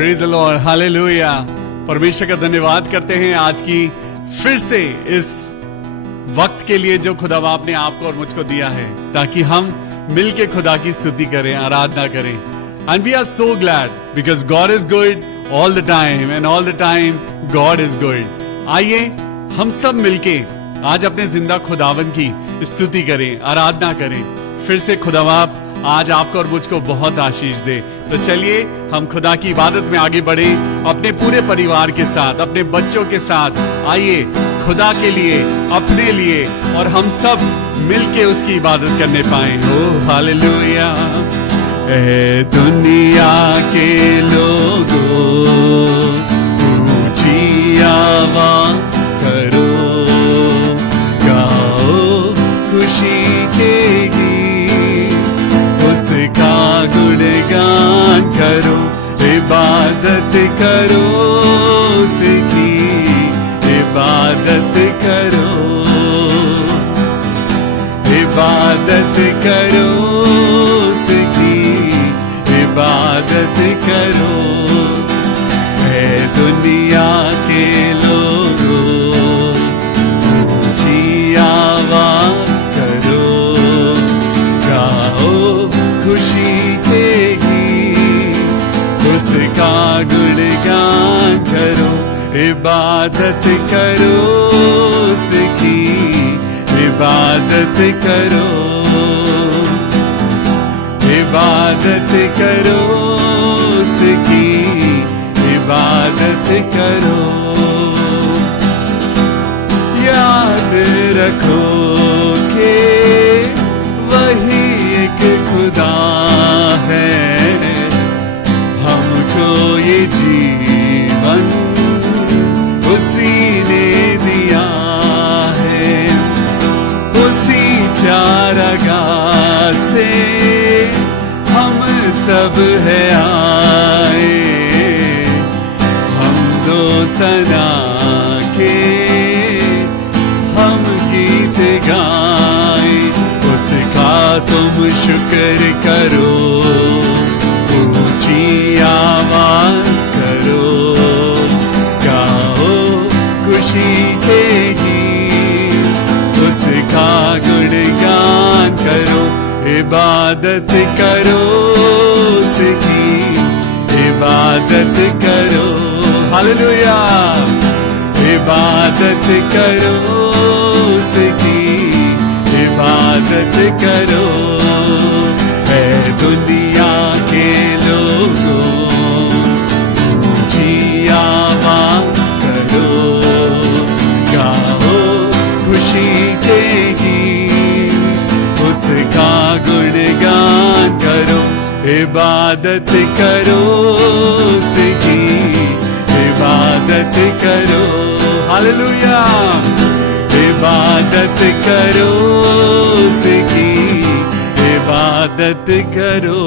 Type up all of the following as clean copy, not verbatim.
Praise the Lord, hallelujah. परमेश्वर का धन्यवाद करते हैं आज की फिर से इस वक्त के लिए जो खुदा आपने आपको और मुझको दिया है, ताकि हम मिलके खुदा की स्तुति करें, आराधना करें। And we are so glad because God is good all the time and all the time God is good. आइए हम सब मिलके आज अपने जिंदा खुदावन की स्तुति करें, आराधना करें। फिर से खुदाबाप आज आपको और मुझको बहुत आशीष दे। तो चलिए हम खुदा की इबादत में आगे बढ़े अपने पूरे परिवार के साथ, अपने बच्चों के साथ। आइए खुदा के लिए, अपने लिए और हम सब मिलके उसकी इबादत करने पाए। ओ हालेलुया। ए दुनिया के लोगों ऊंची आवाज करो, गाओ खुशी के उसका गुणगान करो, इबादत करो उसकी, इबादत करो, इबादत करो उसकी, इबादत करो। है दुनिया के लोगों ऊंची आवाज करो, गाओ खुशी के गीत, उसका गुणगान करो, इबादत करो उसकी, इबादत करो, इबादत करो उसकी, इबादत करो। याद रखो कि वही एक खुदा है, हमको ये जीवन उसी ने दिया है, उसी चारागाह से हम सब है आए, हम दो सना के हम गीत गाए, उसका तुम शुक्र करो, ऊंची आवाज करो, गाओ खुशी के गीत, उसका गुणगान करो, इबादत करो उसकी, इबादत करो। हालेलुया। इबादत करो उसकी, इबादत करो। है दुनिया के लोगों ऊंची आवाज करो, गाओ खुशी के गीत, उसका गुणगान करो, इबादत करो उसकी, इबादत करो। हालेलुया। इबादत करो उसकी, इबादत करो।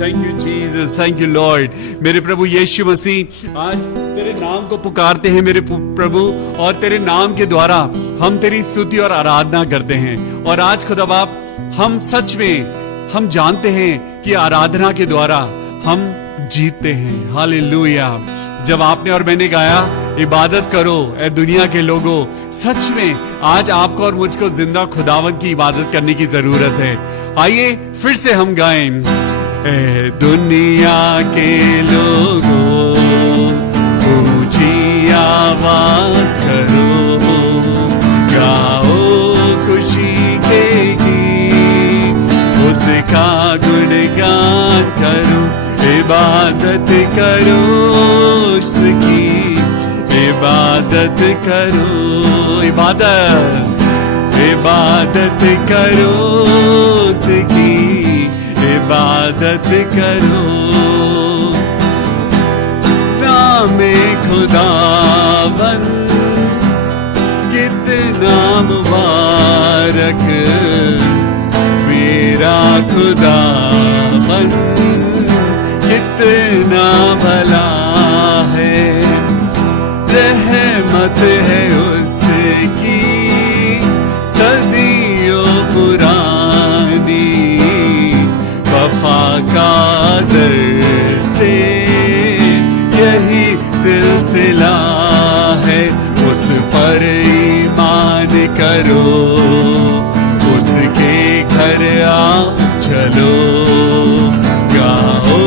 Thank you Jesus, thank you Lord. मेरे प्रभु यीशु मसीह, आज तेरे नाम को पुकारते हैं मेरे प्रभु, और तेरे नाम के द्वारा हम तेरी स्तुति और आराधना करते हैं। और आज खुदा बाप, हम सच में हम जानते हैं कि आराधना के द्वारा हम जीतते हैं। हालेलुया। जब आपने और मैंने गाया इबादत करो ए दुनिया के लोगों, सच में आज आपको और मुझको जिंदा खुदावन की इबादत करने की जरूरत है। आइए फिर से हम गाएं। ए दुनिया के लोगों ऊंची आवाज करो, गाओ खुशी के गीत, उसका गुणगान करो, इबादत करो उसकी, इबादत करो। इबादत, इबादत करो उसकी, इबादत करो। नामे खुदावन कितना मुबारक, मेरा खुदावन कितना भला है, रहमत है उसकी सदियों पुरानी, वफा का ज़र से फैसला है, उस पर ईमान करो, उसके घर आओ चलो, गाओ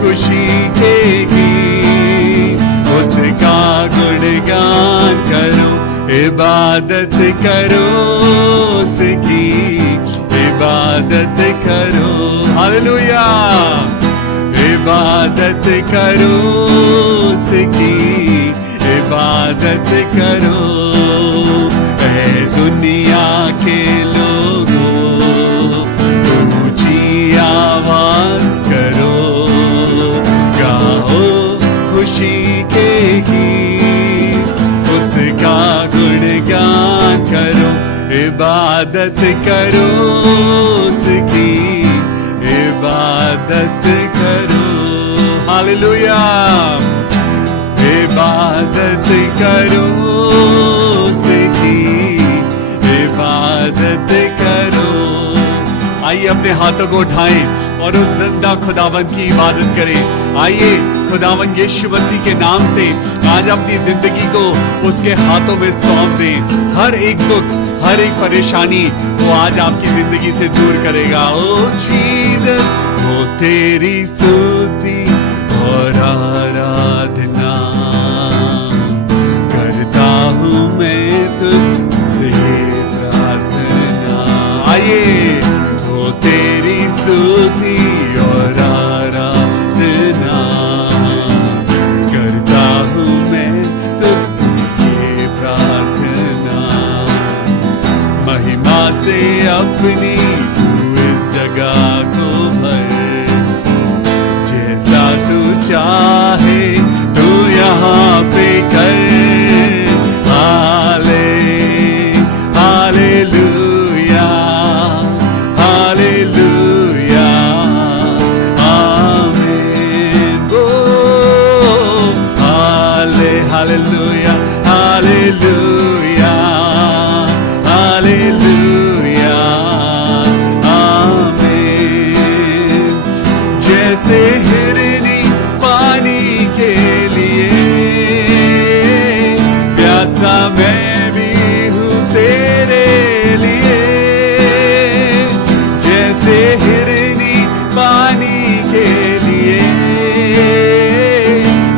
खुशी के गीत, उसका गुणगान करो, इबादत करो उसकी, इबादत करो, हालेलुया, इबादत करो उसकी, इबादत करो। ऐ दुनिया के लोगों, ऊंची आवाज करो, गाओ खुशी के गीत, उसका गुणगान करो, इबादत करो उसकी, इबादत करो, हालेलुया, इबादत करो उसकी, इबादत करो। आइए अपने हाथों को उठाएं और उस जिंदा खुदावंद की इबादत करें। आइए खुदावंद यीशु मसीह के नाम से आज अपनी जिंदगी को उसके हाथों में सौंप दें। हर एक दुख, हर एक परेशानी वो आज आपकी जिंदगी से दूर करेगा। ओ जीसस, वो तेरी स्तुति और आराधना करता हूँ मैं तुझसे प्रार्थना। आइए, वो तेरी स्तुति और आराधना करता हूँ मैं तुझसे प्रार्थना। महिमा से अपनी तू इस जगह को भर, जैसा तू चाहे तू यहाँ पे कर। हालेलुया, हालेलुया, आमीन। ओ हालेलुया, हालेलुया, हालेलुया, आमीन। जैसे हिरनी पानी के लिए प्यासा मैं भी हूँ तेरे लिए, जैसे हिरनी पानी के लिए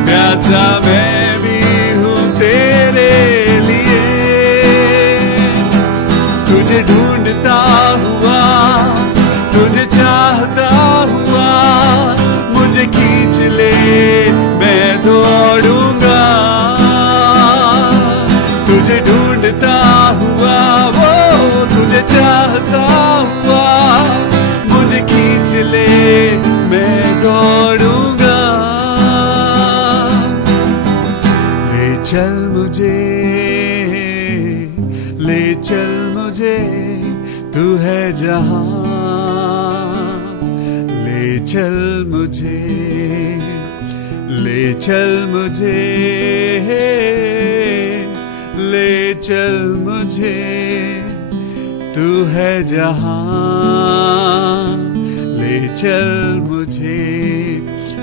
प्यासा मैं भी हूँ तेरे लिए। तुझे ढूंढता हुआ, तुझे चाहता हुआ, मुझे खींच ले मैं दौड़ूंगा। तुझे ढूंढता हुआ, वो तुझे चाहता हुआ, मुझे खींच ले मैं दौड़ूंगा। ले चल मुझे, ले चल मुझे, तू है जहां। ले चल मुझे, ले चल मुझे, ले चल मुझे, तू है जहां। ले चल मुझे।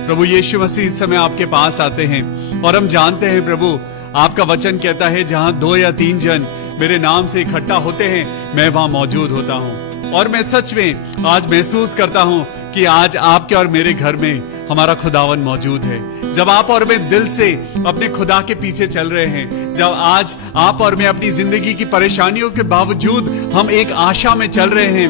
प्रभु यीशु मसीह इस समय आपके पास आते हैं और हम जानते हैं प्रभु, आपका वचन कहता है जहां 2 या 3 जन मेरे नाम से इकट्ठा होते हैं, मैं वहां मौजूद होता हूं। और मैं सच में आज महसूस करता हूं कि आज आपके और मेरे घर में हमारा खुदावन मौजूद है। जब आप और मैं दिल से अपने खुदा के पीछे चल रहे हैं, जब आज आप और मैं अपनी जिंदगी की परेशानियों के बावजूद हम एक आशा में चल रहे हैं,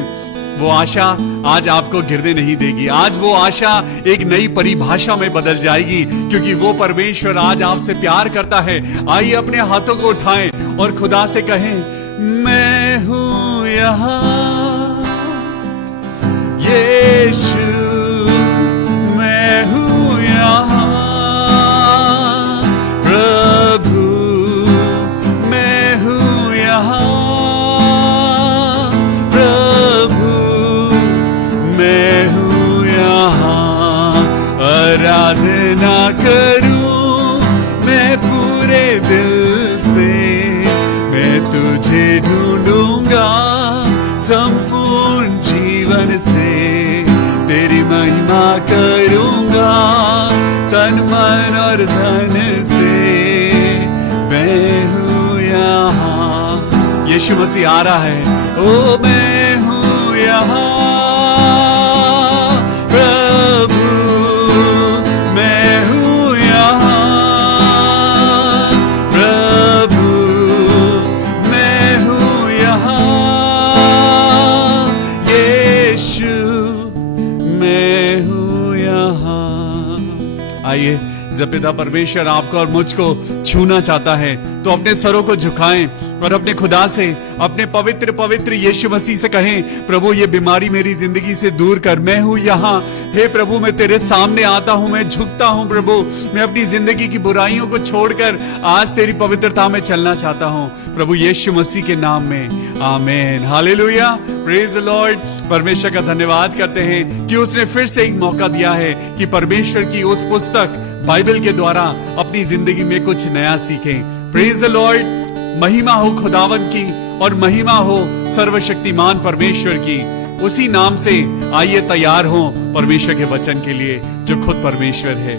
वो आशा आज आपको गिरने नहीं देगी। आज वो आशा एक नई परिभाषा में बदल जाएगी, क्योंकि वो परमेश्वर आज आपसे प्यार करता है। आइए अपने हाथों को उठाएं और खुदा से कहें, मैं हूं यहाँ यीशु, मैं हूं यहाँ प्रभु, मैं हूं यहाँ प्रभु, मैं हूं यहाँ। आराधना करूं मैं पूरे दिल से, मैं तुझे ढूंढूंगा संपूर्ण जीवन से। तेरी महिमा करूंगा तन मन और धन से। यीशु मसीह आ रहा है। ओ मैं हूं यहाँ प्रभु, मैं हूं यहाँ प्रभु, मैं हूं यहाँ यीशु, मैं हूं यहाँ। आइए, जब पिता परमेश्वर आपको और मुझको छूना चाहता है तो अपने सरों को झुकाएं और अपने खुदा से, अपने पवित्र पवित्र यीशु मसीह से कहें, प्रभु ये बीमारी मेरी जिंदगी से दूर कर, मैं हूं यहाँ। हे प्रभु, मैं तेरे सामने आता हूं, मैं झुकता हूं प्रभु, मैं अपनी जिंदगी की बुराइयों को छोड़कर आज तेरी पवित्रता में चलना चाहता हूं प्रभु यीशु मसीह के नाम में, आमीन, हालेलुया, प्रेज द लॉर्ड। परमेश्वर का धन्यवाद करते हैं कि उसने फिर से एक मौका दिया है कि परमेश्वर की उस पुस्तक बाइबल के द्वारा अपनी जिंदगी में कुछ नया सीखें। Praise the Lord. महिमा हो खुदावन की और महिमा हो सर्वशक्तिमान परमेश्वर की। उसी नाम से आइए तैयार हो परमेश्वर के वचन के लिए जो खुद परमेश्वर है।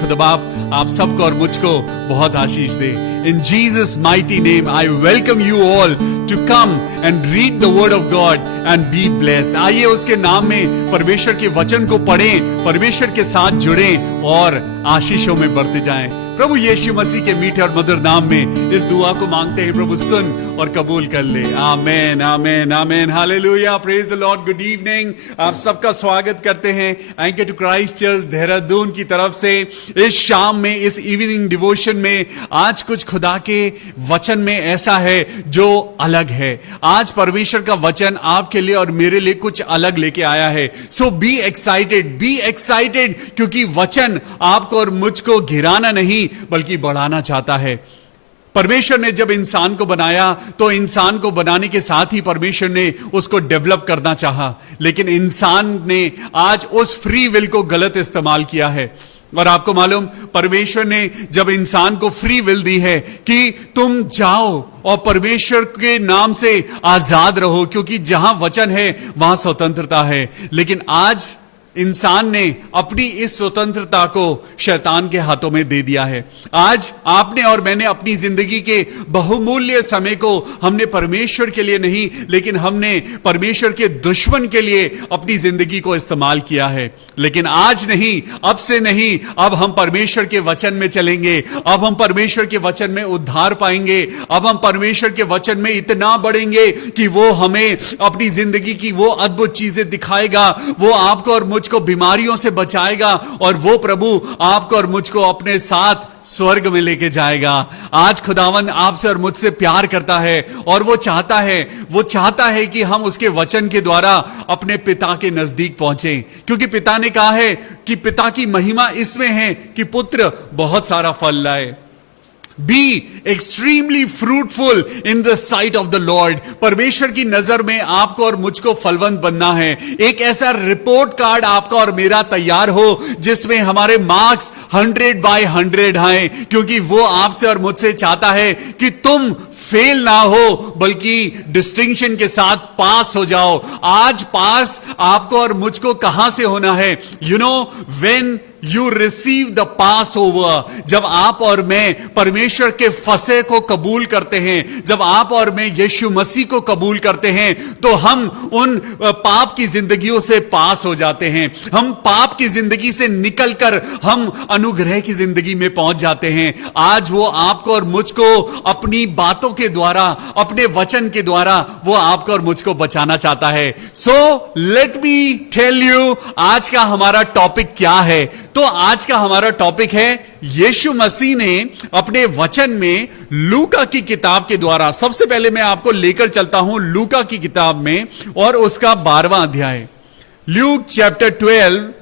खुदा बाप आप सबको और मुझको बहुत आशीष दे। In Jesus' mighty name, I welcome you all to come and read the word of God and be blessed. आइए उसके नाम में परमेश्वर के वचन को पढ़ें, परमेश्वर के साथ जुड़ें और आशीषों में बढ़ते जाएं। प्रभु यीशु मसीह के मीठे और मधुर नाम में इस दुआ को मांगते हैं, प्रभु सुन और कबूल कर ले। Amen, amen, amen, hallelujah, praise the Lord. Good evening, आप सबका स्वागत करते हैं anchor to Christ church Dehradun की तरफ से। इस शाम में, इस इवनिंग डिवोशन में आज कुछ खुदा के वचन में ऐसा है जो अलग है। आज परमेश्वर का वचन आपके लिए और मेरे लिए कुछ अलग लेके आया है। सो बी एक्साइटेड, क्योंकि वचन आपको और मुझको गिराना नहीं बल्कि बढ़ाना चाहता है। परमेश्वर ने जब इंसान को बनाया तो इंसान को बनाने के साथ ही परमेश्वर ने उसको डेवलप करना चाहा, लेकिन इंसान ने आज उस फ्री विल को गलत इस्तेमाल किया है। और आपको मालूम, परमेश्वर ने जब इंसान को फ्री विल दी है कि तुम जाओ और परमेश्वर के नाम से आजाद रहो, क्योंकि जहां वचन है वहां स्वतंत्रता है। लेकिन आज इंसान ने अपनी इस स्वतंत्रता को शैतान के हाथों में दे दिया है। आज आपने और मैंने अपनी जिंदगी के बहुमूल्य समय को हमने परमेश्वर के लिए नहीं, लेकिन हमने परमेश्वर के दुश्मन के लिए अपनी जिंदगी को इस्तेमाल किया है। लेकिन आज नहीं, अब से नहीं, अब हम परमेश्वर के वचन में चलेंगे। अब हम परमेश्वर के वचन में उद्धार पाएंगे। अब हम परमेश्वर के वचन में इतना बढ़ेंगे कि वो हमें अपनी जिंदगी की वो अद्भुत चीजें दिखाएगा। वो आपको और मुझको बीमारियों से बचाएगा और वो प्रभु आपको और मुझको अपने साथ स्वर्ग में लेके जाएगा। आज खुदावन आपसे और मुझसे प्यार करता है और वो चाहता है कि हम उसके वचन के द्वारा अपने पिता के नजदीक पहुंचे, क्योंकि पिता ने कहा है कि पिता की महिमा इसमें है कि पुत्र बहुत सारा फल लाए। Be extremely fruitful in the sight of the Lord. परमेश्वर की नजर में आपको और मुझको फलवंत बनना है। एक ऐसा रिपोर्ट कार्ड आपका और मेरा तैयार हो जिसमें हमारे मार्क्स 100/100 आए, क्योंकि वो आपसे और मुझसे चाहता है कि तुम फेल ना हो बल्कि डिस्टिंक्शन के साथ पास हो जाओ। आज पास आपको और मुझको कहां से होना है? You know, when you receive the pass over, जब आप और मैं परमेश्वर के फसे को कबूल करते हैं, जब आप और मैं यीशु मसीह को कबूल करते हैं, तो हम उन पाप की जिंदगियों से पास हो जाते हैं। हम पाप की जिंदगी से निकलकर हम अनुग्रह की जिंदगी में पहुंच जाते हैं। आज वो आपको और मुझको अपनी बातों के द्वारा, अपने वचन के द्वारा वो आपको और मुझको बचाना चाहता है। So let me tell you आज का हमारा टॉपिक क्या है। तो आज का हमारा टॉपिक है, यीशु मसीह ने अपने वचन में लूका की किताब के द्वारा, सबसे पहले मैं आपको लेकर चलता हूं लूका की किताब में और उसका 12वां अध्याय, ल्यूक चैप्टर 12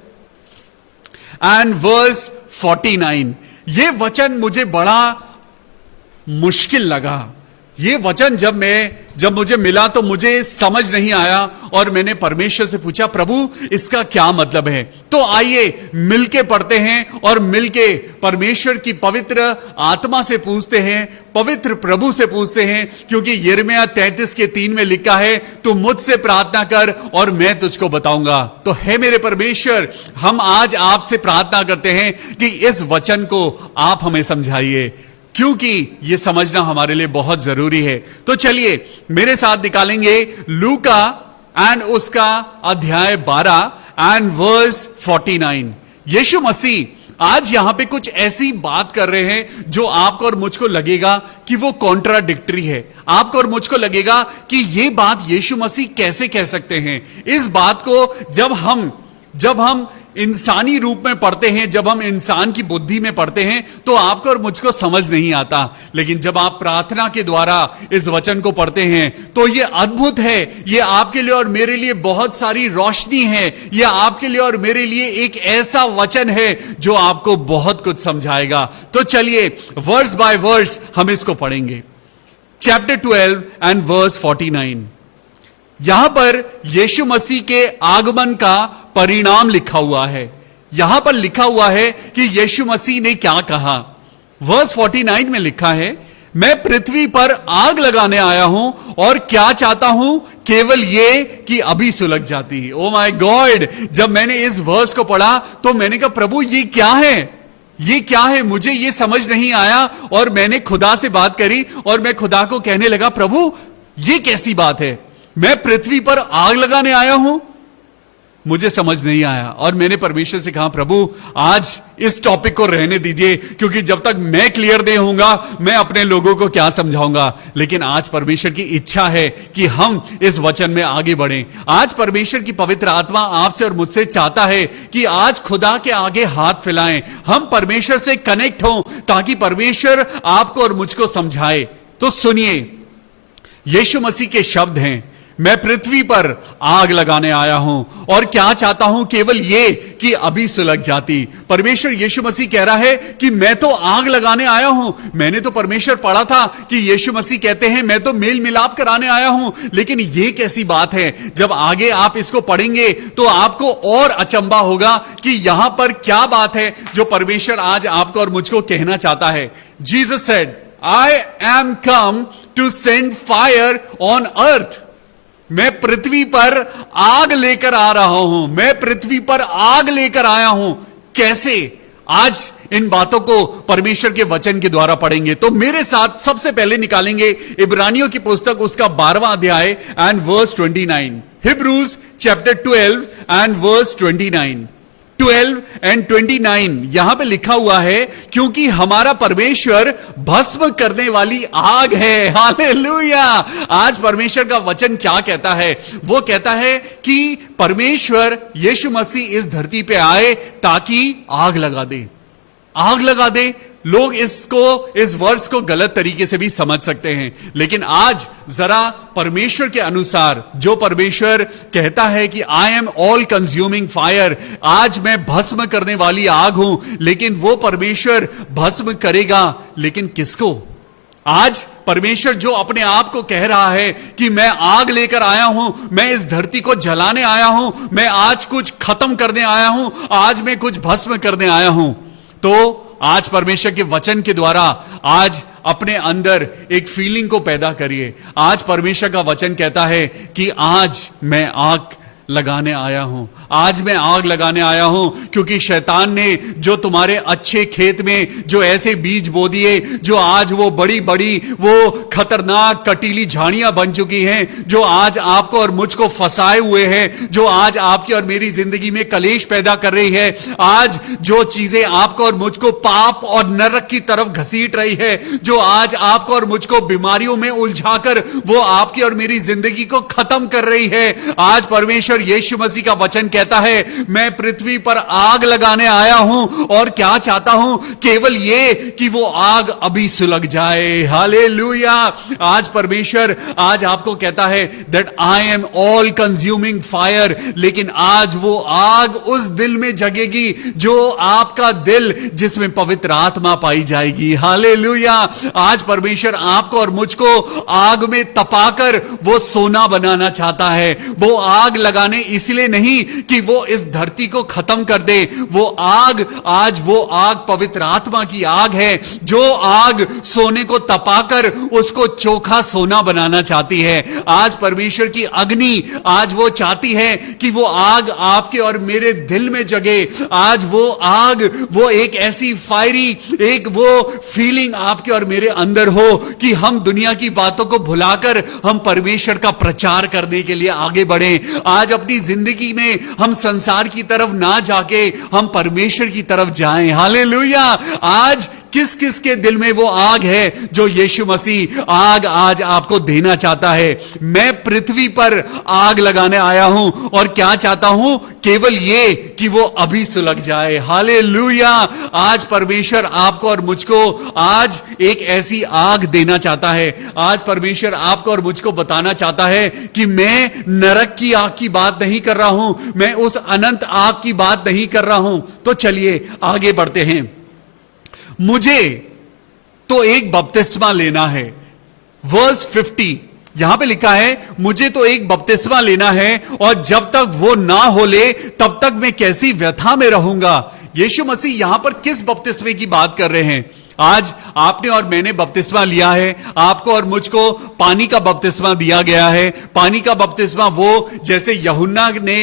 एंड वर्स 49। यह वचन मुझे बड़ा मुश्किल लगा। ये वचन जब मुझे मिला तो मुझे समझ नहीं आया और मैंने परमेश्वर से पूछा, प्रभु इसका क्या मतलब है? तो आइए मिलके पढ़ते हैं और मिलके परमेश्वर की पवित्र आत्मा से पूछते हैं, पवित्र प्रभु से पूछते हैं, क्योंकि यिर्मयाह 33:3 में लिखा है, तू मुझसे प्रार्थना कर और मैं तुझको बताऊंगा। तो है मेरे परमेश्वर, हम आज आपसे प्रार्थना करते हैं कि इस वचन को आप हमें समझाइए, क्योंकि ये समझना हमारे लिए बहुत जरूरी है। तो चलिए मेरे साथ निकालेंगे लूका एंड उसका अध्याय 12 एंड वर्स 49। यीशु मसीह आज यहां पे कुछ ऐसी बात कर रहे हैं जो आपको और मुझको लगेगा कि वो कॉन्ट्राडिक्टरी है। आपको और मुझको लगेगा कि ये बात यीशु मसीह कैसे कह सकते हैं। इस बात को जब हम इंसानी रूप में पढ़ते हैं, जब हम इंसान की बुद्धि में पढ़ते हैं, तो आपको और मुझको समझ नहीं आता। लेकिन जब आप प्रार्थना के द्वारा इस वचन को पढ़ते हैं तो ये अद्भुत है। ये आपके लिए और मेरे लिए बहुत सारी रोशनी है। ये आपके लिए और मेरे लिए एक ऐसा वचन है जो आपको बहुत कुछ समझाएगा। तो चलिए वर्स बाय वर्स हम इसको पढ़ेंगे। Chapter 12 and verse 49। यहां पर यीशु मसीह के आगमन का परिणाम लिखा हुआ है। यहां पर लिखा हुआ है कि यीशु मसीह ने क्या कहा। वर्स 49 में लिखा है, मैं पृथ्वी पर आग लगाने आया हूं और क्या चाहता हूं, केवल ये कि अभी सुलग जाती। ओ माय गॉड, जब मैंने इस वर्स को पढ़ा तो मैंने कहा प्रभु ये क्या है, ये क्या है, मुझे ये समझ नहीं आया। और मैंने खुदा से बात करी और मैं खुदा को कहने लगा, प्रभु ये कैसी बात है, मैं पृथ्वी पर आग लगाने आया हूं, मुझे समझ नहीं आया। और मैंने परमेश्वर से कहा, प्रभु आज इस टॉपिक को रहने दीजिए, क्योंकि जब तक मैं क्लियर नहीं होऊंगा मैं अपने लोगों को क्या समझाऊंगा। लेकिन आज परमेश्वर की इच्छा है कि हम इस वचन में आगे बढ़ें। आज परमेश्वर की पवित्र आत्मा आपसे और मुझसे चाहता है कि आज खुदा के आगे हाथ फैलाएं, हम परमेश्वर से कनेक्ट हों, ताकि परमेश्वर आपको और मुझको समझाए। तो सुनिए, यीशु मसीह के शब्द हैं, मैं पृथ्वी पर आग लगाने आया हूं और क्या चाहता हूं, केवल ये कि अभी सुलग जाती। परमेश्वर यीशु मसीह कह रहा है कि मैं तो आग लगाने आया हूं। मैंने तो परमेश्वर पढ़ा था कि यीशु मसीह कहते हैं मैं तो मेल मिलाप कराने आया हूं। लेकिन ये कैसी बात है। जब आगे आप इसको पढ़ेंगे तो आपको और अचंबा होगा कि यहां पर क्या बात है जो परमेश्वर आज आपको और मुझको कहना चाहता है। Jesus said, I am come to send fire on earth. मैं पृथ्वी पर आग लेकर आ रहा हूं, मैं पृथ्वी पर आग लेकर आया हूं। कैसे? आज इन बातों को परमेश्वर के वचन के द्वारा पढ़ेंगे। तो मेरे साथ सबसे पहले निकालेंगे इब्रानियों की पुस्तक उसका 12वां अध्याय and verse 29। Hebrews chapter 12 and verse 29। 12 and 29 यहां पे लिखा हुआ है, क्योंकि हमारा परमेश्वर भस्म करने वाली आग है। हालेलुया। आज परमेश्वर का वचन क्या कहता है? वो कहता है कि परमेश्वर यीशु मसीह इस धरती पे आए ताकि आग लगा दे, आग लगा दे। लोग इस वर्स को गलत तरीके से भी समझ सकते हैं, लेकिन आज जरा परमेश्वर के अनुसार, जो परमेश्वर कहता है कि I am all consuming fire, आज मैं भस्म करने वाली आग हूं, लेकिन वो परमेश्वर भस्म करेगा, लेकिन किसको? आज परमेश्वर जो अपने आप को कह रहा है कि मैं आग लेकर आया हूं, मैं इस धरती को जलाने आया हूं, मैं आज कुछ खत्म करने आया हूं, आज मैं कुछ भस्म करने आया हूं। तो आज परमेश्वर के वचन के द्वारा आज अपने अंदर एक फीलिंग को पैदा करिए। आज परमेश्वर का वचन कहता है कि आज मैं आग लगाने आया हूं, आज मैं आग लगाने आया हूं, क्योंकि शैतान ने जो तुम्हारे अच्छे खेत में जो ऐसे बीज बो दिए, जो आज वो बड़ी बड़ी वो खतरनाक कटीली झाड़ियां बन चुकी हैं, जो आज आपको और मुझको फंसाए हुए हैं, जो आज आपकी और मेरी जिंदगी में कलेश पैदा कर रही है, आज जो चीजें आपको और मुझको पाप और नरक की तरफ घसीट रही है, जो आज आपको और मुझको बीमारियों में उलझाकर वो आपकी और मेरी जिंदगी को खत्म कर रही है, आज परमेश्वर यीशु मसीह का वचन कहता है मैं पृथ्वी पर आग लगाने आया हूं और क्या चाहता हूं, केवल ये कि वो आग अभी सुलग जाए। हालेलुया। आज परमेश्वर आज आपको कहता है that I am all consuming fire, लेकिन आज वो आग उस दिल में जगेगी जो आपका दिल, जिसमें पवित्र आत्मा पाई जाएगी। हालेलुया। आज परमेश्वर आपको और मुझको आग में तपाकर वो सोना बनाना चाहता है, वो आग लगाने लगाने इसलिए नहीं कि वो इस धरती को खत्म कर दे। वो आग, आज वो आग पवित्र आत्मा की आग है, जो आग सोने को तपाकर उसको चोखा सोना बनाना चाहती है। आज परमेश्वर की अग्नि, आज वो चाहती है कि वो आग आपके और मेरे दिल में जगे। आज वो आग, वो एक ऐसी फायरी, एक वो फीलिंग आपके और मेरे अंदर हो कि हम दुनिया की बातों को भुलाकर हम परमेश्वर का प्रचार करने के लिए आगे बढ़े। आज अपनी जिंदगी में हम संसार की तरफ ना जाके हम परमेश्वर की तरफ जाएं। हालेलुया। आज किस किस के दिल में वो आग है जो यीशु मसीह आग आज आपको देना चाहता है। मैं पृथ्वी पर आग लगाने आया हूं और क्या चाहता हूं, केवल ये कि वो अभी सुलग जाए। हालेलुया। आज परमेश्वर आपको और मुझको आज एक ऐसी आग देना चाहता है। आज परमेश्वर आपको और मुझको बताना चाहता है कि मैं नरक की आग की बात नहीं कर रहा हूं, मैं उस अनंत आग की बात नहीं कर रहा हूं। तो चलिए आगे बढ़ते हैं। मुझे तो एक बपतिस्मा लेना है। वर्स 50 यहां पे लिखा है, मुझे तो एक बपतिस्मा लेना है और जब तक वो ना हो ले तब तक मैं कैसी व्यथा में रहूंगा। यीशु मसीह यहां पर किस बपतिस्मे की बात कर रहे हैं? आज आपने और मैंने बपतिस्मा लिया है। आपको और मुझको पानी का बपतिस्मा दिया गया है। पानी का बपतिस्मा वो जैसे यूहन्ना ने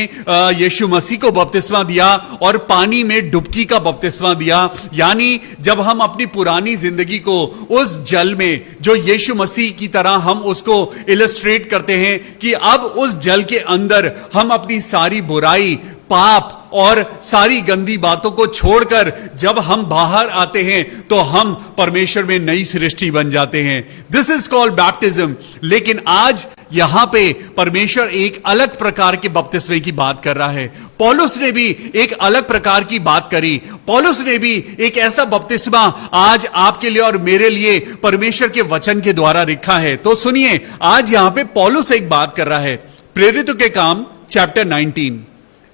यीशु मसीह को बपतिस्मा दिया और पानी में डुबकी का बपतिस्मा दिया। यानी जब हम अपनी पुरानी जिंदगी को उस जल में, जो यीशु मसीह की तरह हम उसको इलस्ट्रेट करते हैं कि अब उस जल के अंदर हम अपनी सारी बुराई, पाप और सारी गंदी बातों को छोड़कर जब हम बाहर आते हैं तो हम परमेश्वर में नई सृष्टि बन जाते हैं। This is called baptism. लेकिन आज यहां पे परमेश्वर एक अलग प्रकार के बपतिस्मे की बात कर रहा है। पौलुस ने भी एक अलग प्रकार की बात करी। पौलुस ने भी एक ऐसा बपतिस्मा आज आपके लिए और मेरे लिए परमेश्वर के वचन के द्वारा लिखा है। तो सुनिए, आज यहां पे पौलुस एक बात कर रहा है। प्रेरितों के काम चैप्टर 19,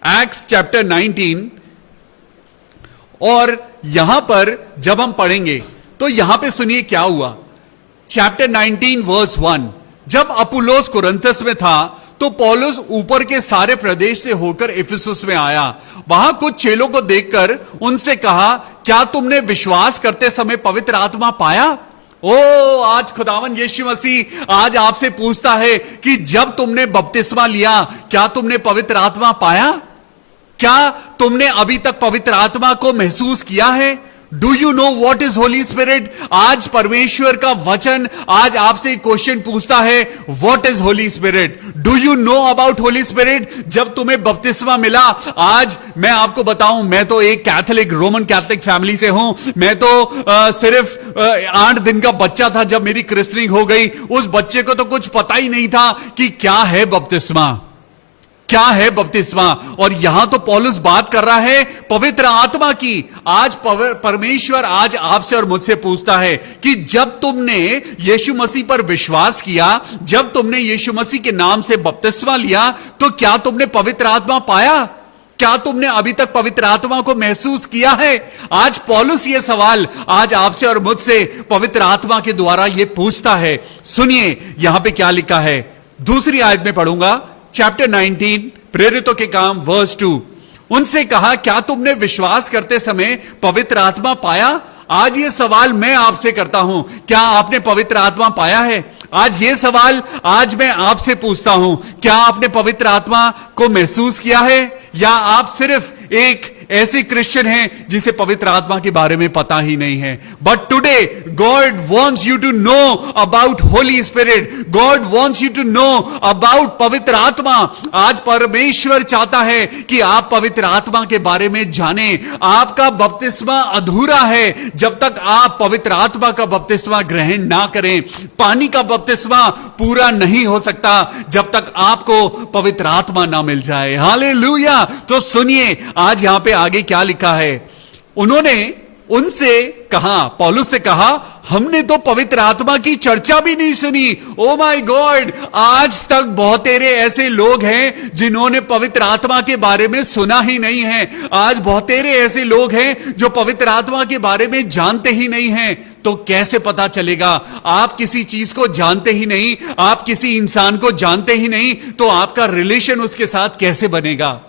एक्ट्स चैप्टर 19, और यहां पर जब हम पढ़ेंगे तो यहां पे सुनिए क्या हुआ। चैप्टर 19 वर्स 1, जब अपुल्लोस कुरिन्थस में था तो पौलुस ऊपर के सारे प्रदेश से होकर इफिसुस में आया। वहां कुछ चेलों को देखकर उनसे कहा, क्या तुमने विश्वास करते समय पवित्र आत्मा पाया? ओ, आज खुदावन यीशु मसीह आज आपसे पूछता है कि जब तुमने बपतिस्मा लिया क्या तुमने पवित्र आत्मा पाया? क्या तुमने अभी तक पवित्र आत्मा को महसूस किया है? Do you know what is Holy spirit? आज परमेश्वर का वचन आज आपसे एक क्वेश्चन पूछता है, what is Holy spirit? Do you know about Holy spirit? जब तुम्हें बपतिस्मा मिला, आज मैं आपको बताऊं, मैं तो एक कैथोलिक, रोमन कैथोलिक फैमिली से हूं। मैं तो सिर्फ 8 दिन का बच्चा था जब मेरी क्रिस्टनिंग हो गई। उस बच्चे को तो कुछ पता ही नहीं था कि क्या है बपतिस्मा, क्या है बपतिस्मा। और यहां तो पौलुस बात कर रहा है पवित्र आत्मा की। आज परमेश्वर आज आपसे और मुझसे पूछता है कि जब तुमने यीशु मसीह पर विश्वास किया, जब तुमने यीशु मसीह के नाम से बपतिस्मा लिया, तो क्या तुमने पवित्र आत्मा पाया? क्या तुमने अभी तक पवित्र आत्मा को महसूस किया है? आज पौलुस ये सवाल आज आपसे और मुझसे पवित्र आत्मा के द्वारा ये पूछता है। सुनिए यहां पे क्या लिखा है, दूसरी आयत में पढ़ूंगा, चैप्टर 19 प्रेरितों के काम वर्स 2। उनसे कहा, क्या तुमने विश्वास करते समय पवित्र आत्मा पाया? आज ये सवाल मैं आपसे करता हूं, क्या आपने पवित्र आत्मा पाया है? आज ये सवाल आज मैं आपसे पूछता हूं, क्या आपने पवित्र आत्मा को महसूस किया है, या आप सिर्फ एक ऐसे क्रिश्चियन हैं जिसे पवित्र आत्मा के बारे में पता ही नहीं है? But today God wants you to know about Holy Spirit. God wants you to know about पवित्र आत्मा। आज परमेश्वर चाहता है कि आप पवित्र आत्मा के बारे में जाने। आपका बपतिस्मा अधूरा है जब तक आप पवित्र आत्मा का बपतिस्मा ग्रहण ना करें। पानी का बपतिस्मा पूरा नहीं हो सकता जब तक आपको पवित्र आत्मा ना मिल जाए। हालेलुया। तो सुनिए आज यहां पे आगे क्या लिखा है। उन्होंने उनसे कहा, पौलुस से कहा, हमने तो पवित्र आत्मा की चर्चा भी नहीं सुनी। ओ माय गॉड, आज तक बहुतेरे ऐसे लोग हैं जिन्होंने पवित्र आत्मा के बारे में सुना ही नहीं है। आज बहुतेरे ऐसे लोग हैं जो पवित्र आत्मा के बारे में जानते ही नहीं हैं। तो कैसे पता चलेगा? आप किसी चीज को जानते ही नहीं, आप किसी इंसान को जानते ही नहीं, तो आपका रिलेशन उसके साथ कैसे बनेगा?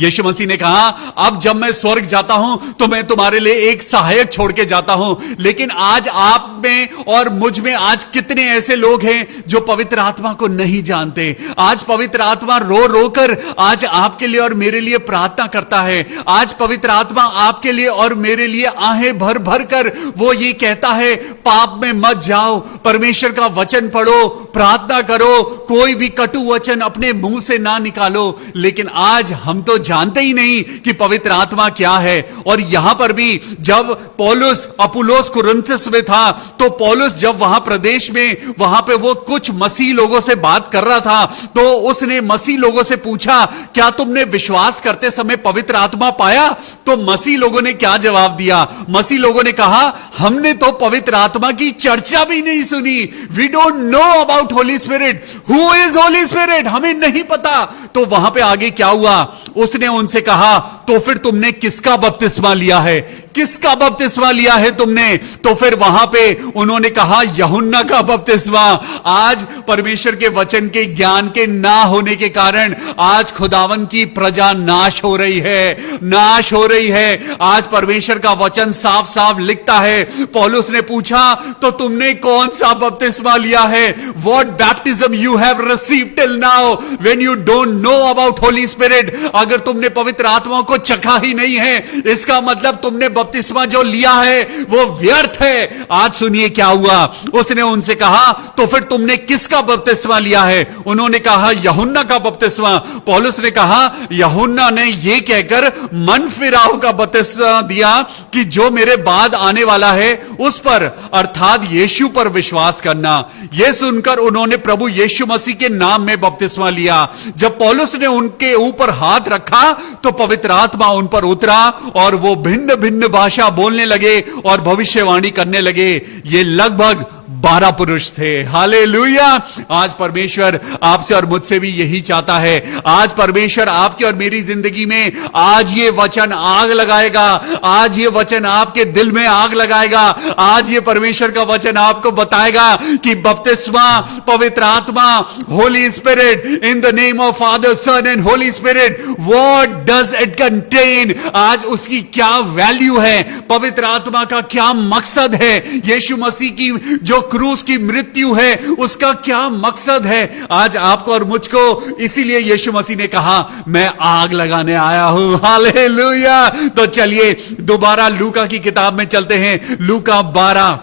यीशु मसीह ने कहा, अब जब मैं स्वर्ग जाता हूं तो मैं तुम्हारे लिए एक सहायक छोड़ के जाता हूं। लेकिन आज आप में और मुझ में आज कितने ऐसे लोग हैं जो पवित्र आत्मा को नहीं जानते। आज पवित्र आत्मा रो रो कर आज आपके लिए और मेरे लिए प्रार्थना करता है। आज पवित्र आत्मा आपके लिए और मेरे लिए आहें भर भर कर वो ये कहता है, पाप में मत जाओ, परमेश्वर का वचन पढ़ो, प्रार्थना करो, कोई भी कटु वचन अपने मुंह से ना निकालो। लेकिन आज हम तो जानते ही नहीं कि पवित्र आत्मा क्या है। और यहां पर भी जब पौलुस अपुल्लोस कुरिन्थस में था, तो पौलुस जब वहां प्रदेश में वहां पे वो कुछ मसीह लोगों से बात कर रहा था, तो उसने मसीह लोगों से पूछा, क्या तुमने विश्वास करते समय पवित्र आत्मा पाया? तो मसीह लोगों ने क्या जवाब दिया? मसीह लोगों ने कहा, हमने तो पवित्र आत्मा की चर्चा भी नहीं सुनी। We don't know about Holy Spirit. Who is Holy Spirit? हमें नहीं पता। तो वहां पे आगे क्या हुआ? उसने उनसे कहा, तो फिर तुमने किसका बपतिस्मा लिया है? किसका बपतिस्मा लिया है तुमने? तो फिर वहां पे उन्होंने कहा, यूहन्ना का बपतिस्मा। आज परमेश्वर के वचन के ज्ञान के ना होने के कारण आज खुदावन की प्रजा नाश हो रही है, नाश हो रही है। आज परमेश्वर का वचन साफ साफ लिखता है। पौलुस ने पूछा, तो तुमने कौन सा बपतिस्मा लिया है? What baptism you have received till now when you don't know about Holy spirit? अगर तुमने पवित्र आत्मा को चखा ही नहीं है, इसका मतलब तुमने बपतिस्मा जो लिया है वो व्यर्थ है। आज सुनिए क्या हुआ। उसने उनसे कहा, तो फिर तुमने किसका बपतिस्मा लिया है? उन्होंने कहा, यूहन्ना का बपतिस्मा। पौलुस ने कहा, यूहन्ना ने यह कहकर मन फिराव का बपतिस्मा दिया कि जो मेरे बाद आने वाला है उस पर, अर्थात यीशु पर विश्वास करना। यह सुनकर उन्होंने प्रभु यीशु मसीह के नाम में बपतिस्मा लिया। जब पौलुस ने उनके ऊपर हाथ रखा तो पवित्र आत्मा उन पर उतरा और वो भिन्न भिन्न भाषा बोलने लगे और भविष्यवाणी करने लगे। ये लगभग 12 पुरुष थे। हालेलुया। आज परमेश्वर आपसे और मुझसे भी यही चाहता है। आज परमेश्वर आपकी और मेरी जिंदगी में आज ये वचन आग लगाएगा। आज ये वचन आपके दिल में आग लगाएगा। आज ये परमेश्वर का वचन आपको बताएगा कि बपतिस्मा, पवित्र आत्मा, Holy Spirit, in the name of Father, Son and Holy Spirit, what does it contain? आज उसकी क्या वैल्यू है? पवित्र आत्मा का क्या मकसद है? यीशु मसीह की जो क्रूस की मृत्यु है उसका क्या मकसद है आज आपको और मुझको? इसीलिए यीशु मसीह ने कहा, मैं आग लगाने आया हूं। हालेलुया। तो चलिए दोबारा लूका की किताब में चलते हैं, लूका 12।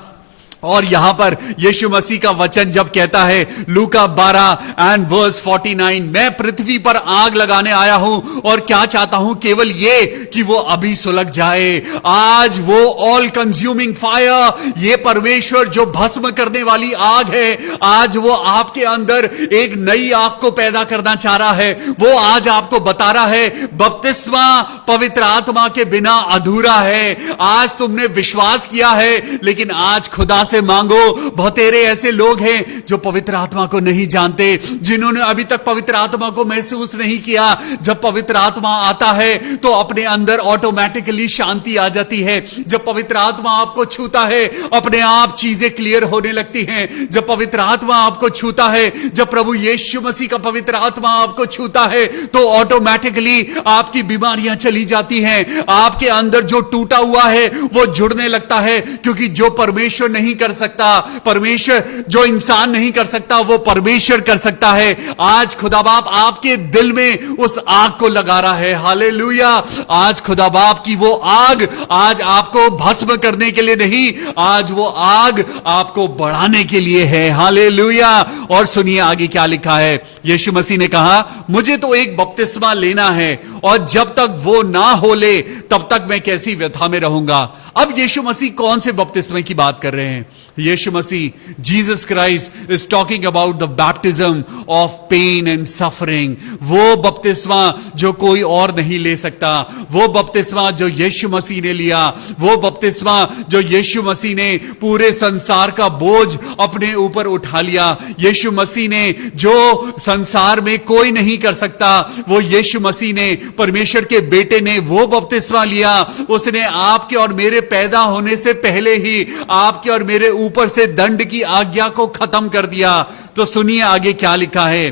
और यहां पर यीशु मसीह का वचन जब कहता है, लूका 12 एंड वर्स 49, मैं पृथ्वी पर आग लगाने आया हूं और क्या चाहता हूं? केवल ये कि वो अभी सुलग जाए। आज वो ऑल कंज्यूमिंग फायर, ये परमेश्वर जो भस्म करने वाली आग है, आज वो आपके अंदर एक नई आग को पैदा करना चाह रहा है। वो आज आपको बता रहा है, बपतिस्मा पवित्र आत्मा के बिना अधूरा है। आज तुमने विश्वास किया है, लेकिन आज खुदा से मांगो। बहुतेरे ऐसे लोग हैं जो पवित्र आत्मा को नहीं जानते, जिन्होंने अभी तक पवित्र आत्मा को महसूस नहीं किया। जब पवित्र आत्मा आता है तो अपने अंदर ऑटोमेटिकली शांति आ जाती है। जब पवित्र आत्मा आपको छूता है, अपने आप चीजें क्लियर होने लगती हैं। जब पवित्र आत्मा आपको छूता है, जब प्रभु यीशु मसीह का पवित्र आत्मा आपको छूता है, तो ऑटोमेटिकली आपकी बीमारियां चली जाती हैं। आपके अंदर जो टूटा हुआ है वो जुड़ने लगता है, क्योंकि जो परमेश्वर नहीं कर सकता, परमेश्वर जो इंसान नहीं कर सकता, वो परमेश्वर कर सकता है। आज खुदा बाप आपके दिल में उस आग को लगा रहा है। हालेलुया। आज खुदा बाप की वो आग आज आपको भस्म करने के लिए नहीं, आज वो आग आपको बढ़ाने के लिए है। हालेलुया। और सुनिए आगे क्या लिखा है। यीशु मसीह ने कहा, मुझे तो एक बपतिस्मा लेना है और जब तक वो ना हो ले तब तक मैं कैसी व्यथा में रहूंगा। अब यीशु मसीह कौन से बपतिस्मे की बात कर रहे हैं? यीशु मसीह, Jesus Christ is talking about the baptism of pain and suffering. वो बपतिस्मा जो कोई और नहीं ले सकता, वो बपतिस्मा जो यीशु मसीह ने लिया, वो बपतिस्मा जो यीशु मसीह ने पूरे संसार का बोझ अपने ऊपर उठा लिया। यीशु मसीह ने जो संसार में कोई नहीं कर सकता, वो यीशु मसीह ने, परमेश्वर के बेटे ने वो बपतिस्मा लिया। उसने आपके और मेरे पैदा होने से पहले ही आपके और मेरे ऊपर से दंड की आज्ञा को खत्म कर दिया। तो सुनिए आगे क्या लिखा है।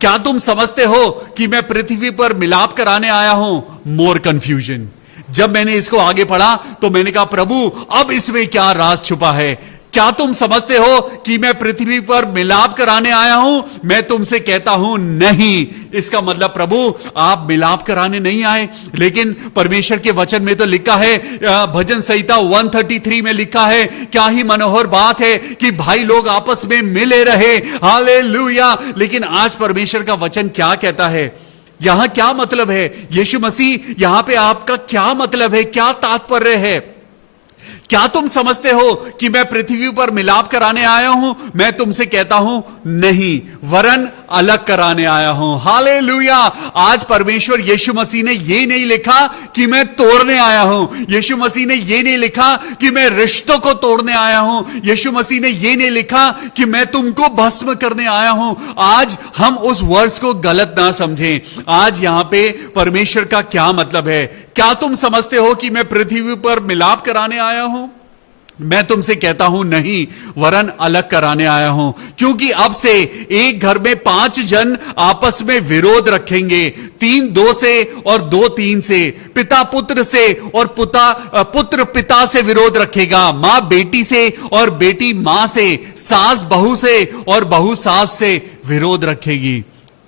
क्या तुम समझते हो कि मैं पृथ्वी पर मिलाप कराने आया हूं? More confusion. जब मैंने इसको आगे पढ़ा तो मैंने कहा, प्रभु अब इसमें क्या राज छुपा है? क्या तुम समझते हो कि मैं पृथ्वी पर मिलाप कराने आया हूं? मैं तुमसे कहता हूं नहीं। इसका मतलब प्रभु आप मिलाप कराने नहीं आए। लेकिन परमेश्वर के वचन में तो लिखा है, भजन संहिता 133 में लिखा है, क्या ही मनोहर बात है कि भाई लोग आपस में मिले रहे। हालेलुया। लेकिन आज परमेश्वर का वचन क्या कहता है? यहां क्या मतलब है? यीशु मसीह यहां पे आपका क्या मतलब है? क्या तात्पर्य है? क्या तुम समझते हो कि मैं पृथ्वी पर मिलाप कराने आया हूं? मैं तुमसे कहता हूं नहीं, वरन अलग कराने आया हूं। हालेलुया। आज परमेश्वर, यीशु मसीह ने यह नहीं लिखा कि मैं तोड़ने आया हूं। यीशु मसीह ने यह नहीं लिखा कि मैं रिश्तों को तोड़ने आया हूं। यीशु मसीह ने यह नहीं लिखा कि मैं तुमको भस्म करने आया हूं। आज हम उस वर्ड्स को गलत ना समझें। आज यहां पे परमेश्वर का क्या मतलब है? क्या तुम समझते हो कि मैं पृथ्वी पर मिलाप कराने आया हूं? मैं तुमसे कहता हूं नहीं, वरन अलग कराने आया हूं। क्योंकि अब से एक घर में 5 जन आपस में विरोध रखेंगे, 3 2 से और 2 3 से, पिता पुत्र से और पुत्र पिता से विरोध रखेगा, मां बेटी से और बेटी मां से, सास बहू से और बहू सास से विरोध रखेगी।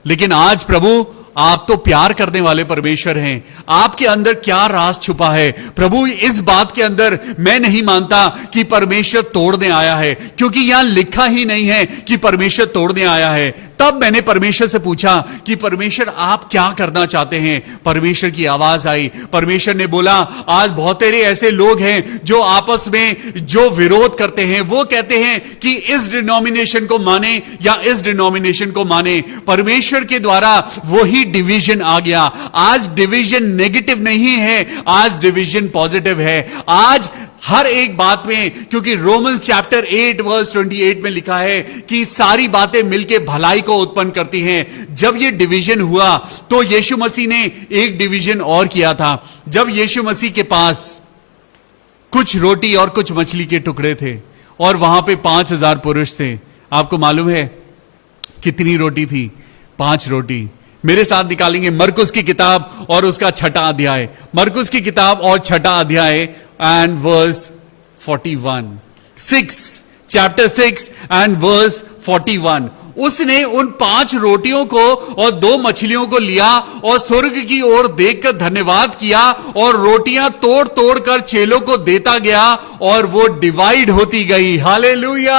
लेकिन आज प्रभु, आप तो प्यार करने वाले परमेश्वर हैं। आपके अंदर क्या राज छुपा है? प्रभु, इस बात के अंदर मैं नहीं मानता कि परमेश्वर तोड़ने आया है, क्योंकि यहां लिखा ही नहीं है कि परमेश्वर तोड़ने आया है। तब मैंने परमेश्वर से पूछा कि परमेश्वर आप क्या करना चाहते हैं? परमेश्वर की आवाज आई। परमेश्वर ने बोला, आज बहुत सारे ऐसे लोग हैं जो आपस में जो विरोध करते हैं। वो कहते हैं कि इस डिनोमिनेशन को माने या इस डिनोमिनेशन को माने। परमेश्वर के द्वारा वही डिवीजन आ गया। आज डिवीजन नेगेटिव नहीं है, आज डिवीजन पॉजिटिव है। आज हर एक बात में, क्योंकि रोमन्स चैप्टर 8 वर्स 28 में लिखा है कि सारी बातें मिलकर भलाई को उत्पन्न करती हैं। जब ये डिवीजन हुआ तो यीशु मसीह ने एक डिवीजन और किया था। जब यीशु मसीह के पास कुछ रोटी और कुछ मछली के टुकड़े थे और वहां पे 5000 पुरुष थे। आपको मालूम है कितनी रोटी थी? 5 रोटी। मेरे साथ निकालेंगे मरकुस की किताब और उसका 6वां अध्याय। मरकुस की किताब और 6वां अध्याय and verse 41। Chapter 6 and verse 41। उसने उन 5 रोटियों को और 2 मछलियों को लिया और स्वर्ग की ओर देखकर धन्यवाद किया और रोटियां तोड़ तोड़ कर चेलों को देता गया और वो डिवाइड होती गई। हालेलुया।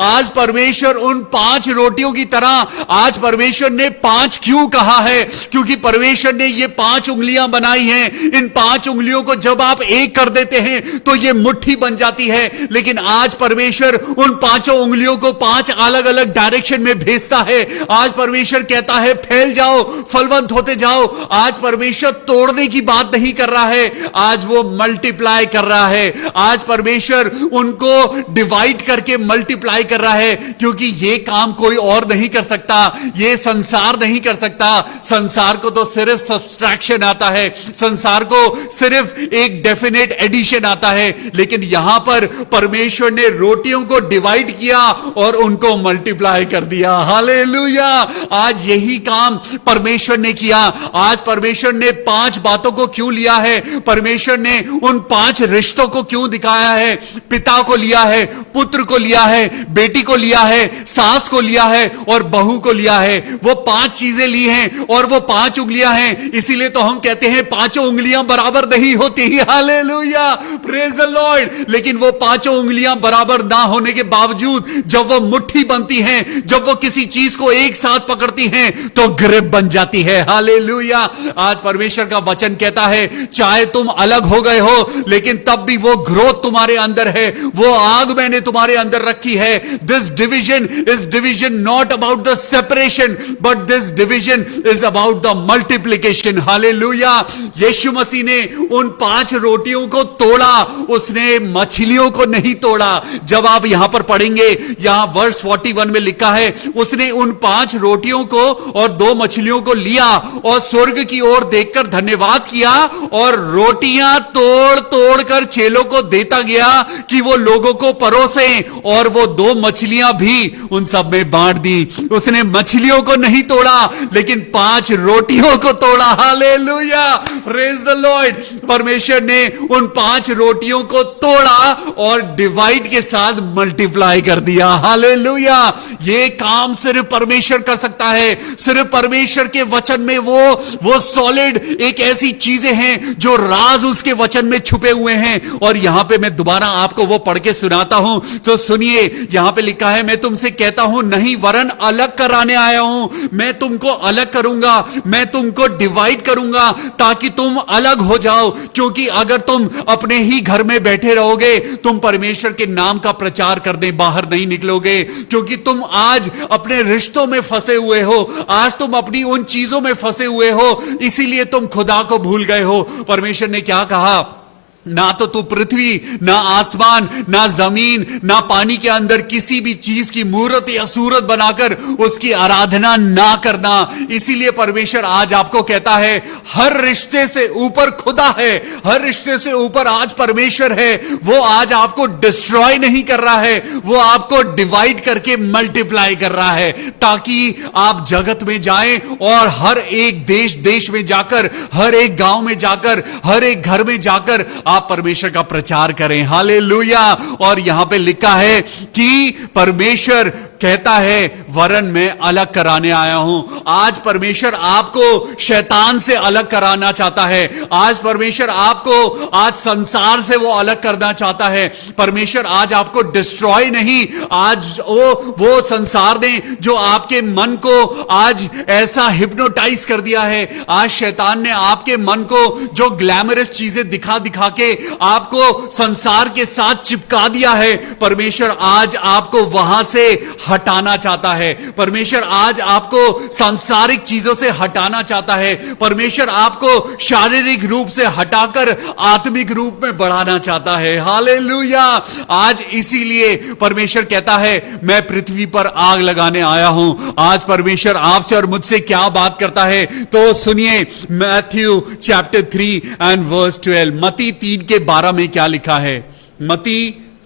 आज परमेश्वर उन 5 रोटियों की तरह, आज परमेश्वर ने 5 क्यों कहा है? क्योंकि परमेश्वर ने ये 5 उंगलियां बनाई हैं। इन 5 उंगलियों को जब आप एक कर देते हैं तो ये मुट्ठी बन जाती है। लेकिन आज परमेश्वर उन 5 उंगलियों को 5 अलग अलग डायरेक्शन में भेजता है। आज परमेश्वर कहता है फैल जाओ, फलवंत होते जाओ। आज परमेश्वर तोड़ने की बात नहीं कर रहा है, आज वो मल्टीप्लाई कर रहा है। आज परमेश्वर उनको डिवाइड करके मल्टीप्लाई कर रहा है, क्योंकि ये काम कोई और नहीं कर सकता, ये संसार नहीं कर सकता। संसार को तो सिर्फ सब्सट्रैक्शन आता है, संसार को सिर्फ एक डेफिनेट एडिशन आता है। लेकिन यहां पर परमेश्वर ने रोटियों को डिवाइड किया और उनको मल्टीप्लाई कर दिया। हालेलुया। आज यही काम परमेश्वर ने किया। आज परमेश्वर ने 5 बातों को क्यों लिया है? परमेश्वर ने उन 5 रिश्तों को क्यों दिखाया है? पिता को लिया है, पुत्र को लिया है, बेटी को लिया है, सास को लिया है और बहू को लिया है। वो 5 चीजें ली हैं और वो 5 उंगलियां हैं। इसीलिए तो हम कहते हैं 5 उंगलियां बराबर नहीं होती। Hallelujah, praise the Lord. लेकिन वो 5 उंगलियां बराबर ना होने के बावजूद जब वो मुट्ठी बनती हैं, जब वो किसी चीज को एक साथ पकड़ती हैं तो ग्रिप बन जाती है। हालेलुया। आज परमेश्वर का वचन कहता है चाहे तुम अलग हो गए हो, लेकिन तब भी वो ग्रोथ तुम्हारे अंदर है, वो आग मैंने तुम्हारे अंदर रखी है। This division is division not about the separation, but this division is about the multiplication. हालेलुया। यीशु मसीह ने उन 5 रोटियों को तोड़ा, उसने मछलियों को नहीं तोड़ा। जब आप यहां पर पढ़ेंगे, यहां वर्स 41 में लिखा है, उसने उन 5 रोटियों को और 2 मछलियों को लिया और स्वर्ग की ओर देखकर धन्यवाद किया और रोटियां तोड़ तोड़ कर चेलों को देता गया कि वो लोगों को परोसे, और वो 2 मछलियां भी उन सब में बांट दी। उसने मछलियों को नहीं तोड़ा, लेकिन 5 रोटियों को तोड़ा। Hallelujah, praise the Lord. परमेश्वर ने उन 5 रोटियों को तोड़ा और डिवाइड के साथ मल्टीप्लाई कर दिया। हालेलुया। ये काम सिर्फ परमेश्वर कर सकता है। सिर्फ परमेश्वर के वचन में वो सॉलिड एक ऐसी चीजें हैं जो राज उसके वचन में छुपे हुए हैं। और यहां पे मैं दोबारा आपको वो पढ़ के सुनाता हूं, तो सुनिए। यहां पे लिखा है, मैं तुमसे कहता हूं नहीं, वरन अलग कराने आया हूं। मैं तुमको अलग करूंगा, मैं तुमको डिवाइड करूंगा ताकि तुम अलग हो जाओ। क्योंकि अगर तुम अपने ही घर में बैठे रहोगे, तुम परमेश्वर के नाम का प्रचार करने बाहर नहीं निकलोगे। क्योंकि तुम आज अपने रिश्तों में फंसे हुए हो, आज तुम अपनी उन चीजों में फंसे हुए हो, इसीलिए तुम खुदा को भूल गए हो। परमेश्वर ने क्या कहा? ना तो तू पृथ्वी, ना आसमान, ना जमीन, ना पानी के अंदर किसी भी चीज की मूर्त या सूरत बनाकर उसकी आराधना ना करना। इसीलिए परमेश्वर आज आपको कहता है, हर रिश्ते से ऊपर खुदा है, हर रिश्ते से ऊपर आज परमेश्वर है। वो आज आपको डिस्ट्रॉय नहीं कर रहा है, वो आपको डिवाइड करके मल्टीप्लाई कर रहा है, ताकि आप जगत में जाएं और हर एक देश में जाकर, हर एक गांव में जाकर, हर एक घर में जाकर आप परमेश्वर का प्रचार करें। हालेलुया। और यहां पे लिखा है कि परमेश्वर कहता है, वरन मैं अलग कराने आया हूं। आज परमेश्वर आपको शैतान से अलग कराना चाहता है। आज परमेश्वर आपको आज संसार से वो अलग करना चाहता है। परमेश्वर आज आपको डिस्ट्रॉय नहीं, आज वो संसार ने जो आपके मन को आज ऐसा हिप्नोटाइज कर दिया है, आज शैतान ने आपके मन को जो ग्लैमरस चीजें दिखा दिखा के आपको संसार के साथ चिपका दिया है, परमेश्वर आज आपको वहां से हटाना चाहता है। परमेश्वर आज आपको सांसारिक चीजों से हटाना चाहता है। परमेश्वर आपको शारीरिक रूप से हटाकर आत्मिक रूप में बढ़ाना चाहता है। हालेलुया। आज इसीलिए परमेश्वर कहता है, मैं पृथ्वी पर आग लगाने आया हूं। आज परमेश्वर आपसे और मुझसे क्या बात करता है, तो सुनिए। मैथ्यू चैप्टर 3 एंड वर्स 12, मत्ती 3 के 12 में क्या लिखा है? मत्ती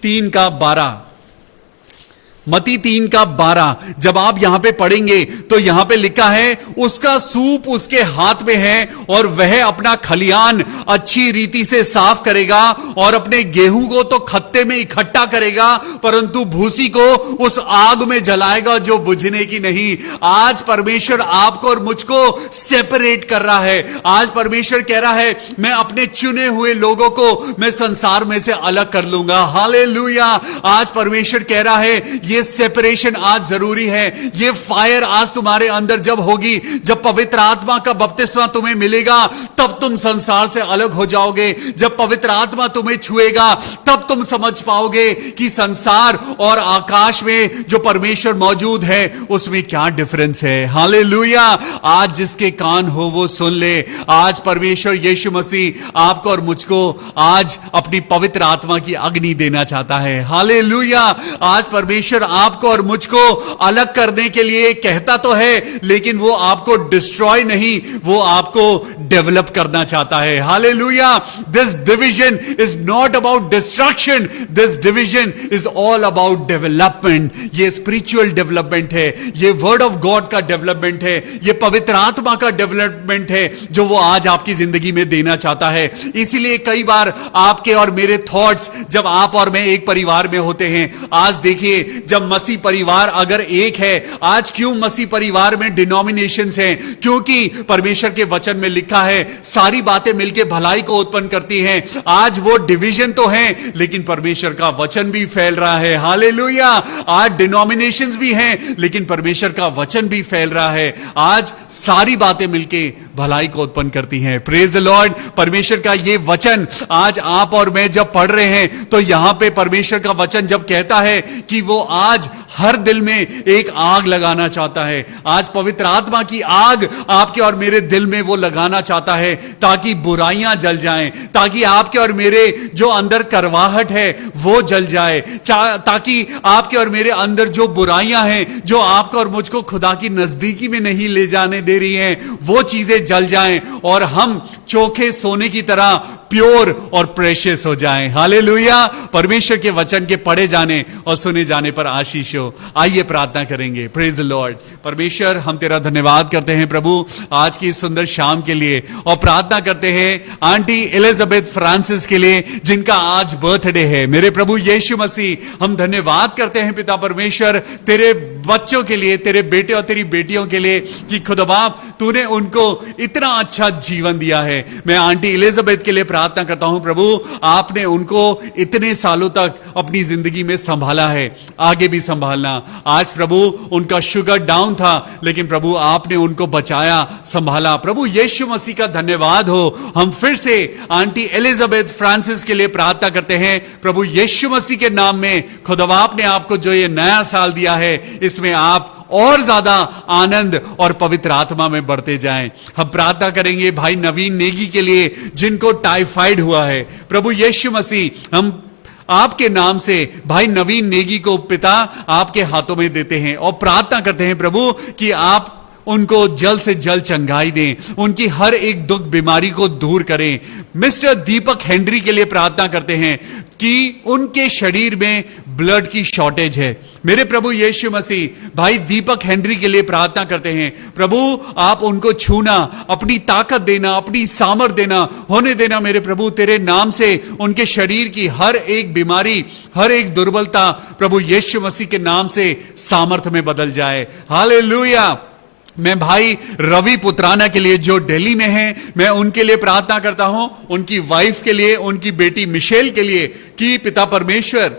3 का 12, मत्ती 3 का 12 जब आप यहां पे पढ़ेंगे तो यहां पे लिखा है, उसका सूप उसके हाथ में है और वह अपना खलियान अच्छी रीति से साफ करेगा और अपने गेहूं को तो खत्ते में इकट्ठा करेगा, परंतु भूसी को उस आग में जलाएगा जो बुझने की नहीं। आज परमेश्वर आपको और मुझको सेपरेट कर रहा है। आज परमेश्वर कह रहा है, मैं अपने चुने हुए लोगों को मैं संसार में से अलग कर लूंगा। हालेलुया। आज परमेश्वर कह रहा है, ये सेपरेशन आज जरूरी है। ये फायर आज तुम्हारे अंदर जब होगी, जब पवित्र आत्मा का बपतिस्मा तुम्हें मिलेगा, तब तुम संसार से अलग हो जाओगे। जब पवित्र आत्मा तुम्हें छुएगा, तब तुम समझ पाओगे कि संसार और आकाश में जो परमेश्वर मौजूद है उसमें क्या डिफरेंस है। हालेलुया। आज जिसके कान हो वो सुन ले। आज परमेश्वर यीशु मसीह आपको और मुझको आज अपनी पवित्र आत्मा की अग्नि देना चाहता है। हालेलुया। आज परमेश्वर आपको और मुझको अलग करने के लिए कहता तो है, लेकिन वो आपको डिस्ट्रॉय नहीं, वो आपको डेवलप करना चाहता है। Hallelujah. This division is not about destruction, this division is all about development. ये स्पिरिचुअल डेवलपमेंट है, ये वर्ड ऑफ गॉड का डेवलपमेंट है, ये पवित्र आत्मा का डेवलपमेंट है जो वो आज आपकी जिंदगी में देना चाहता है। इसीलिए कई बार आपके और मेरे थॉट्स, जब आप और मैं एक परिवार में होते हैं, आज देखिए जब मसीह परिवार अगर एक है, आज क्यों मसीह परिवार में डिनोमिनेशंस हैं? क्योंकि परमेश्वर के वचन में लिखा है सारी बातें मिलकर भलाई को उत्पन्न करती हैं। आज वो डिवीजन तो है, लेकिन परमेश्वर का वचन भी फैल रहा है। हालेलुया। आज डिनोमिनेशंस भी हैं, लेकिन परमेश्वर का वचन भी फैल रहा है। आज सारी बातें मिलकर भलाई को उत्पन्न करती हैं। Praise the Lord. परमेश्वर का ये वचन आज आप और मैं जब पढ़ रहे हैं, तो यहां पे परमेश्वर का वचन जब कहता है कि वो आज हर दिल में एक आग लगाना चाहता है, आज पवित्र आत्मा की आग आपके और मेरे दिल में वो लगाना चाहता है, ताकि बुराइयां जल जाएं, ताकि आपके और मेरे जो अंदर करवाहट है वो जल जाए, ताकि आपके और मेरे अंदर जो बुराइयां हैं, जो आपको और मुझको खुदा की नजदीकी में नहीं ले जाने दे रही हैं, वो चीजें जल जाएं और हम चोखे सोने की तरह प्योर और प्रेशियस हो जाएं। हालेलुया। परमेश्वर के वचन के पढ़े जाने और सुने जाने पर आशीष हो। आइए प्रार्थना करेंगे। Praise the Lord. परमेश्वर, हम तेरा धन्यवाद करते हैं प्रभु आज की सुंदर शाम के लिए, और प्रार्थना करते हैं आंटी एलिजाबेथ फ्रांसिस के लिए जिनका आज बर्थडे है। मेरे प्रभु यीशु मसीह, हम धन्यवाद करते हैं पिता परमेश्वर तेरे बच्चों के लिए, तेरे बेटे और तेरी बेटियों के लिए, कि खुदा बाप तूने उनको इतना अच्छा जीवन दिया है। मैं आंटी एलिजाबेथ के लिए प्रार्थना करता हूं प्रभु, आपने उनको इतने सालों तक अपनी जिंदगी में संभाला है, आगे भी संभालना। आज प्रभु उनका शुगर डाउन था, लेकिन प्रभु आपने उनको बचाया, संभाला। प्रभु यीशु मसीह का धन्यवाद हो। हम फिर से आंटी एलिजाबेथ फ्रांसिस के लिए प्रार्थना करते हैं प्रभु यीशु मसीह के नाम में। खुदा आपने आपको जो ये नया साल दिया है, इसमें आप और ज्यादा आनंद और पवित्र आत्मा में बढ़ते जाएं। हम प्रार्थना करेंगे भाई नवीन नेगी के लिए जिनको टाइफाइड हुआ है। प्रभु यीशु मसीह, हम आपके नाम से भाई नवीन नेगी को पिता आपके हाथों में देते हैं और प्रार्थना करते हैं प्रभु कि आप उनको जल्द से जल्द चंगाई दें, उनकी हर एक दुख बीमारी को दूर करें। मिस्टर दीपक हेनरी के लिए प्रार्थना करते हैं कि उनके शरीर में ब्लड की शॉर्टेज है। मेरे प्रभु यीशु मसीह, भाई दीपक हेनरी के लिए प्रार्थना करते हैं प्रभु आप उनको छूना, अपनी ताकत देना, अपनी सामर्थ देना, होने देना। मेरे प्रभु तेरे नाम से उनके शरीर की हर एक बीमारी, हर एक दुर्बलता प्रभु यीशु मसीह के नाम से सामर्थ में बदल जाए। हालेलुया। मैं भाई रवि पुत्राना के लिए जो दिल्ली में हैं, मैं उनके लिए प्रार्थना करता हूं, उनकी वाइफ के लिए, उनकी बेटी मिशेल के लिए, कि पिता परमेश्वर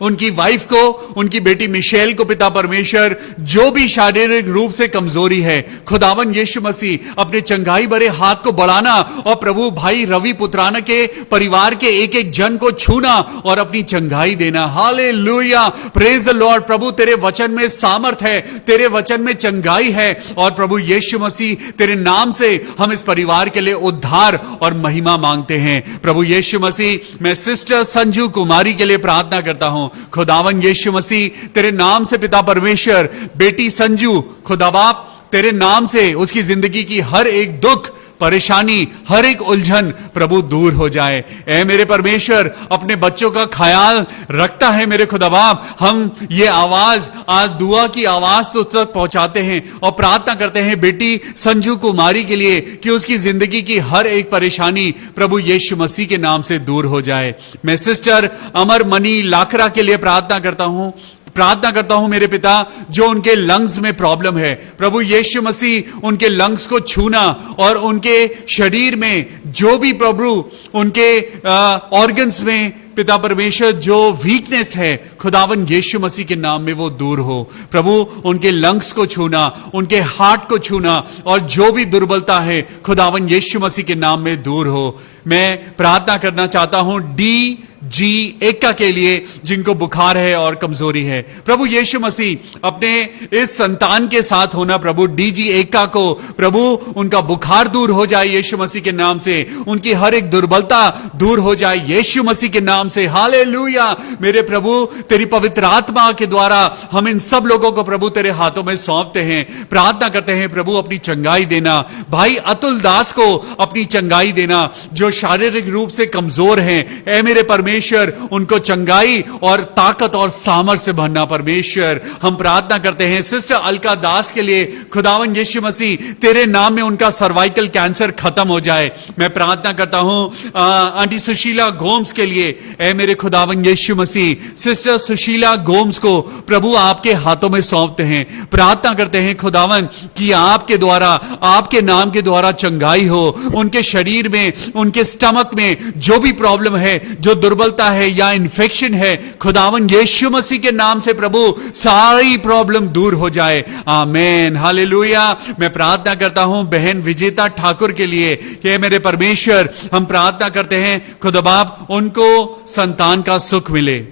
उनकी वाइफ को, उनकी बेटी मिशेल को पिता परमेश्वर जो भी शारीरिक रूप से कमजोरी है, खुदावन यीशु मसीह अपने चंगाई भरे हाथ को बढ़ाना और प्रभु भाई रवि पुत्राना के परिवार के एक एक जन को छूना और अपनी चंगाई देना। हालेलुया। Praise the lord. प्रभु तेरे वचन में सामर्थ है, तेरे वचन में चंगाई है, और प्रभु यीशु मसीह तेरे नाम से हम इस परिवार के लिए उद्धार और महिमा मांगते हैं। प्रभु यीशु मसीह, मैं सिस्टर संजू कुमारी के लिए प्रार्थना करता हूं। खुदावन यीशु मसीह तेरे नाम से पिता परमेश्वर बेटी संजू, खुदा बाप तेरे नाम से उसकी जिंदगी की हर एक दुख परेशानी, हर एक उलझन प्रभु दूर हो जाए। ऐ मेरे परमेश्वर, अपने बच्चों का ख्याल रखता है मेरे खुदा बाप। हम ये आवाज, आज दुआ की आवाज तो तक पहुंचाते हैं और प्रार्थना करते हैं बेटी संजू कुमारी के लिए कि उसकी जिंदगी की हर एक परेशानी प्रभु यीशु मसीह के नाम से दूर हो जाए। मैं सिस्टर अमर मनी लाखरा के लिए प्रार्थना करता हूं मेरे पिता, जो उनके लंग्स में प्रॉब्लम है, प्रभु यीशु मसीह उनके लंग्स को छूना और उनके शरीर में जो भी प्रभु उनके ऑर्गन्स में पिता परमेश्वर जो वीकनेस है, खुदावन यीशु मसीह के नाम में वो दूर हो। प्रभु उनके लंग्स को छूना, उनके हार्ट को छूना, और जो भी दुर्बलता है खुदावन यीशु मसीह के नाम में दूर हो। मैं प्रार्थना करना चाहता हूं जी एका के लिए जिनको बुखार है और कमजोरी है। प्रभु यीशु मसीह अपने इस संतान के साथ होना, प्रभु जी एका को प्रभु उनका बुखार दूर हो जाए यीशु मसीह के नाम से, उनकी हर एक दुर्बलता दूर हो जाए यीशु मसीह के नाम से। हालेलुया। मेरे प्रभु तेरी पवित्र आत्मा के द्वारा हम इन सब लोगों को प्रभु तेरे हाथों में सौंपते हैं। प्रार्थना करते हैं प्रभु अपनी चंगाई देना, भाई अतुल दास को अपनी चंगाई देना जो शारीरिक रूप से कमजोर हैं। ऐ मेरे परमेश्वर परमेश्वर उनको चंगाई और ताकत और सामर्थ से भरना परमेश्वर। हम प्रार्थना करते हैं सिस्टर अलका दास के लिए, खुदावन यीशु मसीह तेरे नाम में उनका सर्वाइकल कैंसर खत्म हो जाए। मैं प्रार्थना करता हूं आंटी सुशीला गोम्स के लिए, ऐ मेरे खुदावन यीशु मसीह सिस्टर सुशीला गोम्स को प्रभु आपके हाथों में सौंपते हैं। प्रार्थना करते हैं खुदावन कि आपके द्वारा, आपके नाम के द्वारा चंगाई हो उनके शरीर में, उनके स्टमक में जो भी प्रॉब्लम है, जो दुर्बलता है या इन्फेक्शन है, खुदावन यीशु मसीह के नाम से प्रभु सारी प्रॉब्लम दूर हो जाए। आमेन, हालेलुया। मैं प्रार्थना करता हूं बहन विजेता ठाकुर के लिए कि मेरे परमेश्वर हम प्रार्थना करते हैं खुदा बाप उनको संतान का सुख मिले।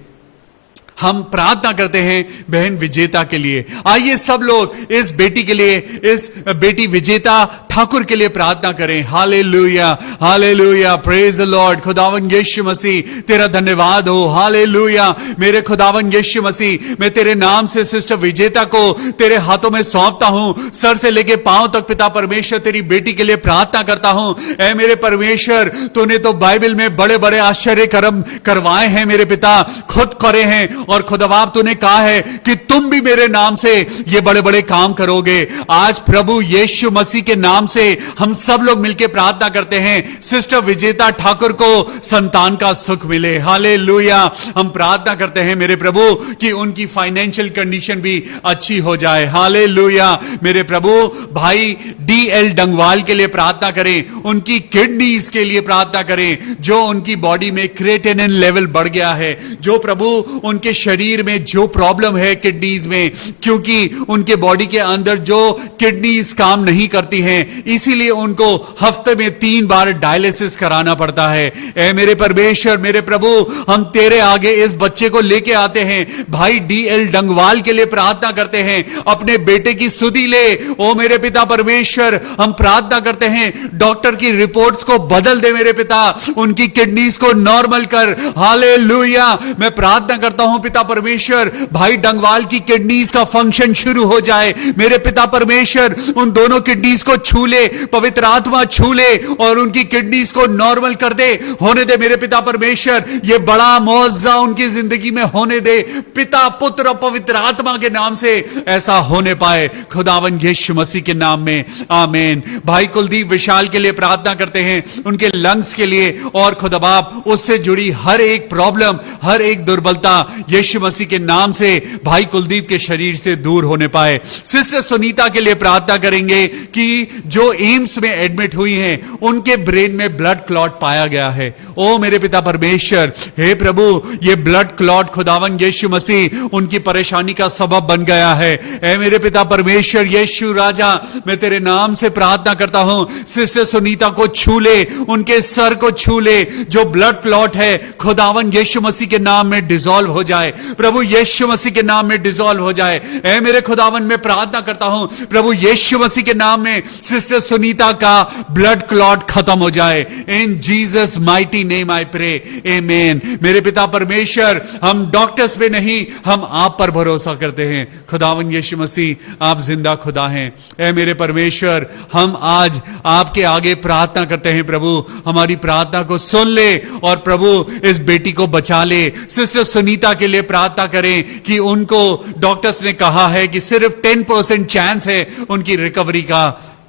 हम प्रार्थना करते हैं बहन विजेता के लिए। आइए सब लोग इस बेटी के लिए, इस बेटी विजेता ठाकुर के लिए प्रार्थना करें। Hallelujah, hallelujah, praise the Lord. खुदावन यीशु मसीह तेरा धन्यवाद हो। हालेलुया, मेरे खुदावन यीशु मसीह मैं तेरे नाम से सिस्टर विजेता को तेरे हाथों में सौंपता हूं, सर से लेके पांव तक पिता परमेश्वर तेरी बेटी के लिए प्रार्थना करता हूं। ऐ मेरे परमेश्वर तूने तो बाइबल में बड़े बड़े आश्चर्य कर्म करवाए हैं मेरे पिता, खुद करे हैं, और खुदा बाप तूने कहा है कि तुम भी मेरे नाम से ये बड़े बड़े काम करोगे। आज प्रभु यीशु मसीह के नाम से हम सब लोग मिलकर प्रार्थना करते हैं सिस्टर विजेता ठाकुर को संतान का सुख मिले। हालेलुया। हम प्रार्थना करते हैं मेरे प्रभु कि उनकी फाइनेंशियल कंडीशन भी अच्छी हो जाए। हालेलुया। मेरे प्रभु भाई DL डंगवाल के लिए प्रार्थना करें, उनकी किडनीज के लिए प्रार्थना करें, जो उनकी बॉडी में क्रिएटिनिन लेवल बढ़ गया है, जो प्रभु उनके शरीर में जो प्रॉब्लम है किडनीज में, क्योंकि उनके बॉडी के अंदर जो किडनीज काम नहीं करती हैं, इसीलिए उनको हफ्ते में 3 बार डायलिसिस कराना पड़ता है। ऐ मेरे परमेश्वर, मेरे प्रभु हम तेरे आगे इस बच्चे को लेके आते हैं। भाई DL डंगवाल के लिए प्रार्थना करते हैं, अपने बेटे की सुधि ले। ओ मेरे पिता परमेश्वर हम प्रार्थना करते हैं डॉक्टर की रिपोर्ट्स को बदल दे मेरे पिता, उनकी किडनीज को नॉर्मल कर। हालेलुया। मैं प्रार्थना करता हूं पिता परमेश्वर भाई डंगवाल की किडनीज का फंक्शन शुरू हो जाए। मेरे पिता परमेश्वर उन दोनों किडनीज को छू ले, पवित्र आत्मा छू ले और उनकी किडनीज को नॉर्मल कर दे, होने दे मेरे पिता परमेश्वर। ये बड़ा मुआवजा उनकी जिंदगी में होने दे पिता, पुत्र और पवित्र आत्मा के नाम से ऐसा होने पाए, खुदावन यीशु मसीह के नाम में, आमीन। भाई कुलदीप विशाल के लिए प्रार्थना करते हैं, उनके लंग्स के लिए, और खुदा बाप उससे जुड़ी हर एक प्रॉब्लम, हर एक दुर्बलता यीशु मसीह के नाम से भाई कुलदीप के शरीर से दूर होने पाए। सिस्टर सुनीता के लिए प्रार्थना करेंगे कि जो एम्स में एडमिट हुई हैं, उनके ब्रेन में ब्लड क्लॉट पाया गया है। ओ मेरे पिता परमेश्वर, हे प्रभु ये ब्लड क्लॉट खुदावन यीशु मसीह उनकी परेशानी का सबब बन गया है। ऐ मेरे पिता परमेश्वर यीशु राजा, मैं तेरे नाम से प्रार्थना करता हूं सिस्टर सुनीता को छू ले, उनके सर को छू ले। जो ब्लड क्लॉट है खुदावन यीशु मसीह के नाम में डिसॉल्व हो जाए, प्रभु यीशु मसीह के नाम में डिसॉल्व हो जाए। ऐ मेरे खुदावन में प्रार्थना करता हूं प्रभु यीशु मसीह के नाम में सिस्टर सुनीता का ब्लड क्लॉट खत्म हो जाए। In Jesus mighty name I pray, amen. मेरे पिता परमेश्वर हम डॉक्टर्स पे नहीं, हम आप पर भरोसा करते हैं। खुदावन यीशु मसीह आप जिंदा खुदा हैं। ऐ मेरे परमेश्वर हम आज आपके आगे प्रार्थना करते हैं, प्रभु हमारी प्रार्थना को सुन ले और प्रभु इस बेटी को बचा ले। सिस्टर सुनीता के लिए प्रार्थना करें कि उनको डॉक्टर्स ने कहा है कि सिर्फ 10% चांस है उनकी रिकवरी का,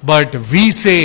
बट वी से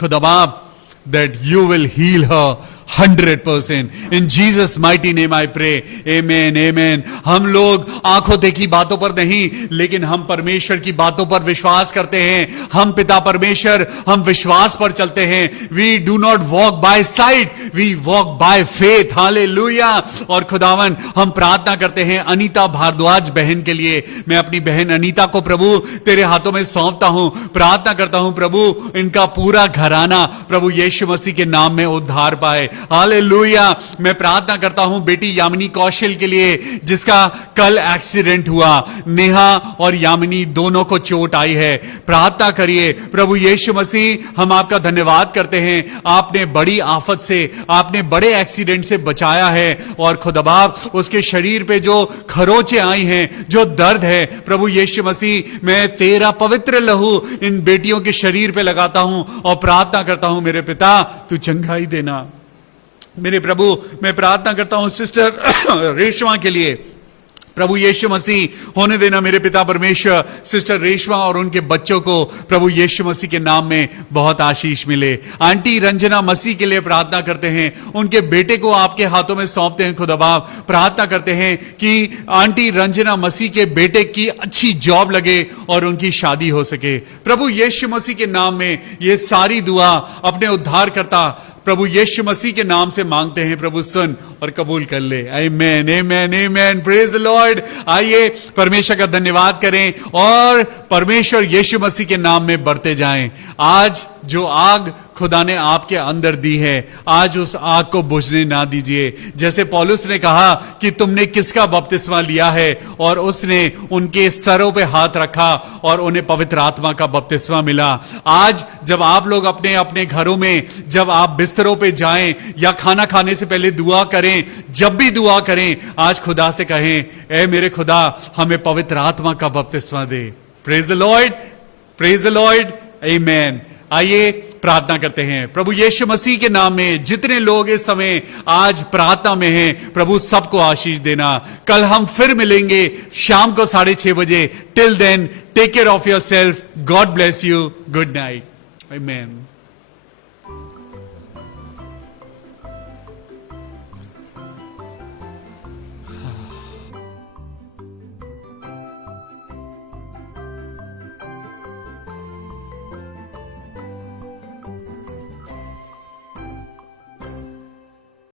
खुदा बाप that you will heal her 100%. In Jesus mighty name I pray. Amen, amen. हम लोग आंखों देखी बातों पर नहीं, लेकिन हम परमेश्वर की बातों पर विश्वास करते हैं। हम पिता परमेश्वर हम विश्वास पर चलते हैं। We do not walk by sight, we walk by faith. Hallelujah. और खुदावन हम प्रार्थना करते हैं अनीता भारद्वाज बहन के लिए। मैं अपनी बहन अनीता को प्रभु तेरे हाथों में सौंपता हूं। प्रार्थना करता हूं प्रभु इनका पूरा घराना प्रभु यीशु मसीह के नाम में उद्धार पाए। हालेलुया। मैं प्रार्थना करता हूं बेटी यामिनी कौशल के लिए, जिसका कल एक्सीडेंट हुआ। नेहा और यामिनी दोनों को चोट आई है। प्रार्थना करिए प्रभु यीशु मसीह हम आपका धन्यवाद करते हैं, आपने बड़ी आफत से, आपने बड़े एक्सीडेंट से बचाया है। और खुदा बाप उसके शरीर पे जो खरोंचे आई हैं, जो दर्द है, प्रभु यीशु मसीह मैं तेरा पवित्र लहू इन बेटियों के शरीर पे लगाता हूं और प्रार्थना करता हूं मेरे पिता तू चंगाई देना। मेरे प्रभु, मैं प्रार्थना करता हूं सिस्टर रेशमा के लिए। प्रभु यीशु मसीह, होने देना मेरे पिता परमेश्वर, सिस्टर रेशमा और उनके बच्चों को प्रभु यीशु मसीह के नाम में बहुत आशीष मिले। आंटी रंजना मसीह के लिए प्रार्थना करते हैं, उनके बेटे को आपके हाथों में सौंपते हैं खुदा बाप। प्रार्थना करते हैं कि आंटी रंजना मसीह के बेटे की अच्छी जॉब लगे और उनकी शादी हो सके। प्रभु यीशु मसीह के नाम में ये सारी दुआ अपने उद्धारकर्ता प्रभु यीशु मसीह के नाम से मांगते हैं। प्रभु सुन और कबूल कर ले। Amen, amen, amen, praise the Lord. आइए परमेश्वर का धन्यवाद करें और परमेश्वर यीशु मसीह के नाम में बढ़ते जाएं। आज जो आग खुदा ने आपके अंदर दी है, आज उस आग को बुझने ना दीजिए। जैसे पौलुस ने कहा कि तुमने किसका बपतिस्मा लिया है, और उसने उनके सरों पे हाथ रखा और उन्हें पवित्र आत्मा का बपतिस्मा मिला। आज जब आप लोग अपने अपने घरों में, जब आप बिस्तरों पे जाएं या खाना खाने से पहले दुआ करें, जब भी दुआ करें, आज खुदा से कहें, ए मेरे खुदा, हमें पवित्र आत्मा का बपतिस्मा दे। Praise the lord, praise the lord, आमेन। आइए प्रार्थना करते हैं। प्रभु यीशु मसीह के नाम में जितने लोग इस समय आज प्रार्थना में हैं, प्रभु सबको आशीष देना। कल हम फिर मिलेंगे शाम को 6:30 बजे। Till then, take care of yourself. God bless you. Good night. Amen.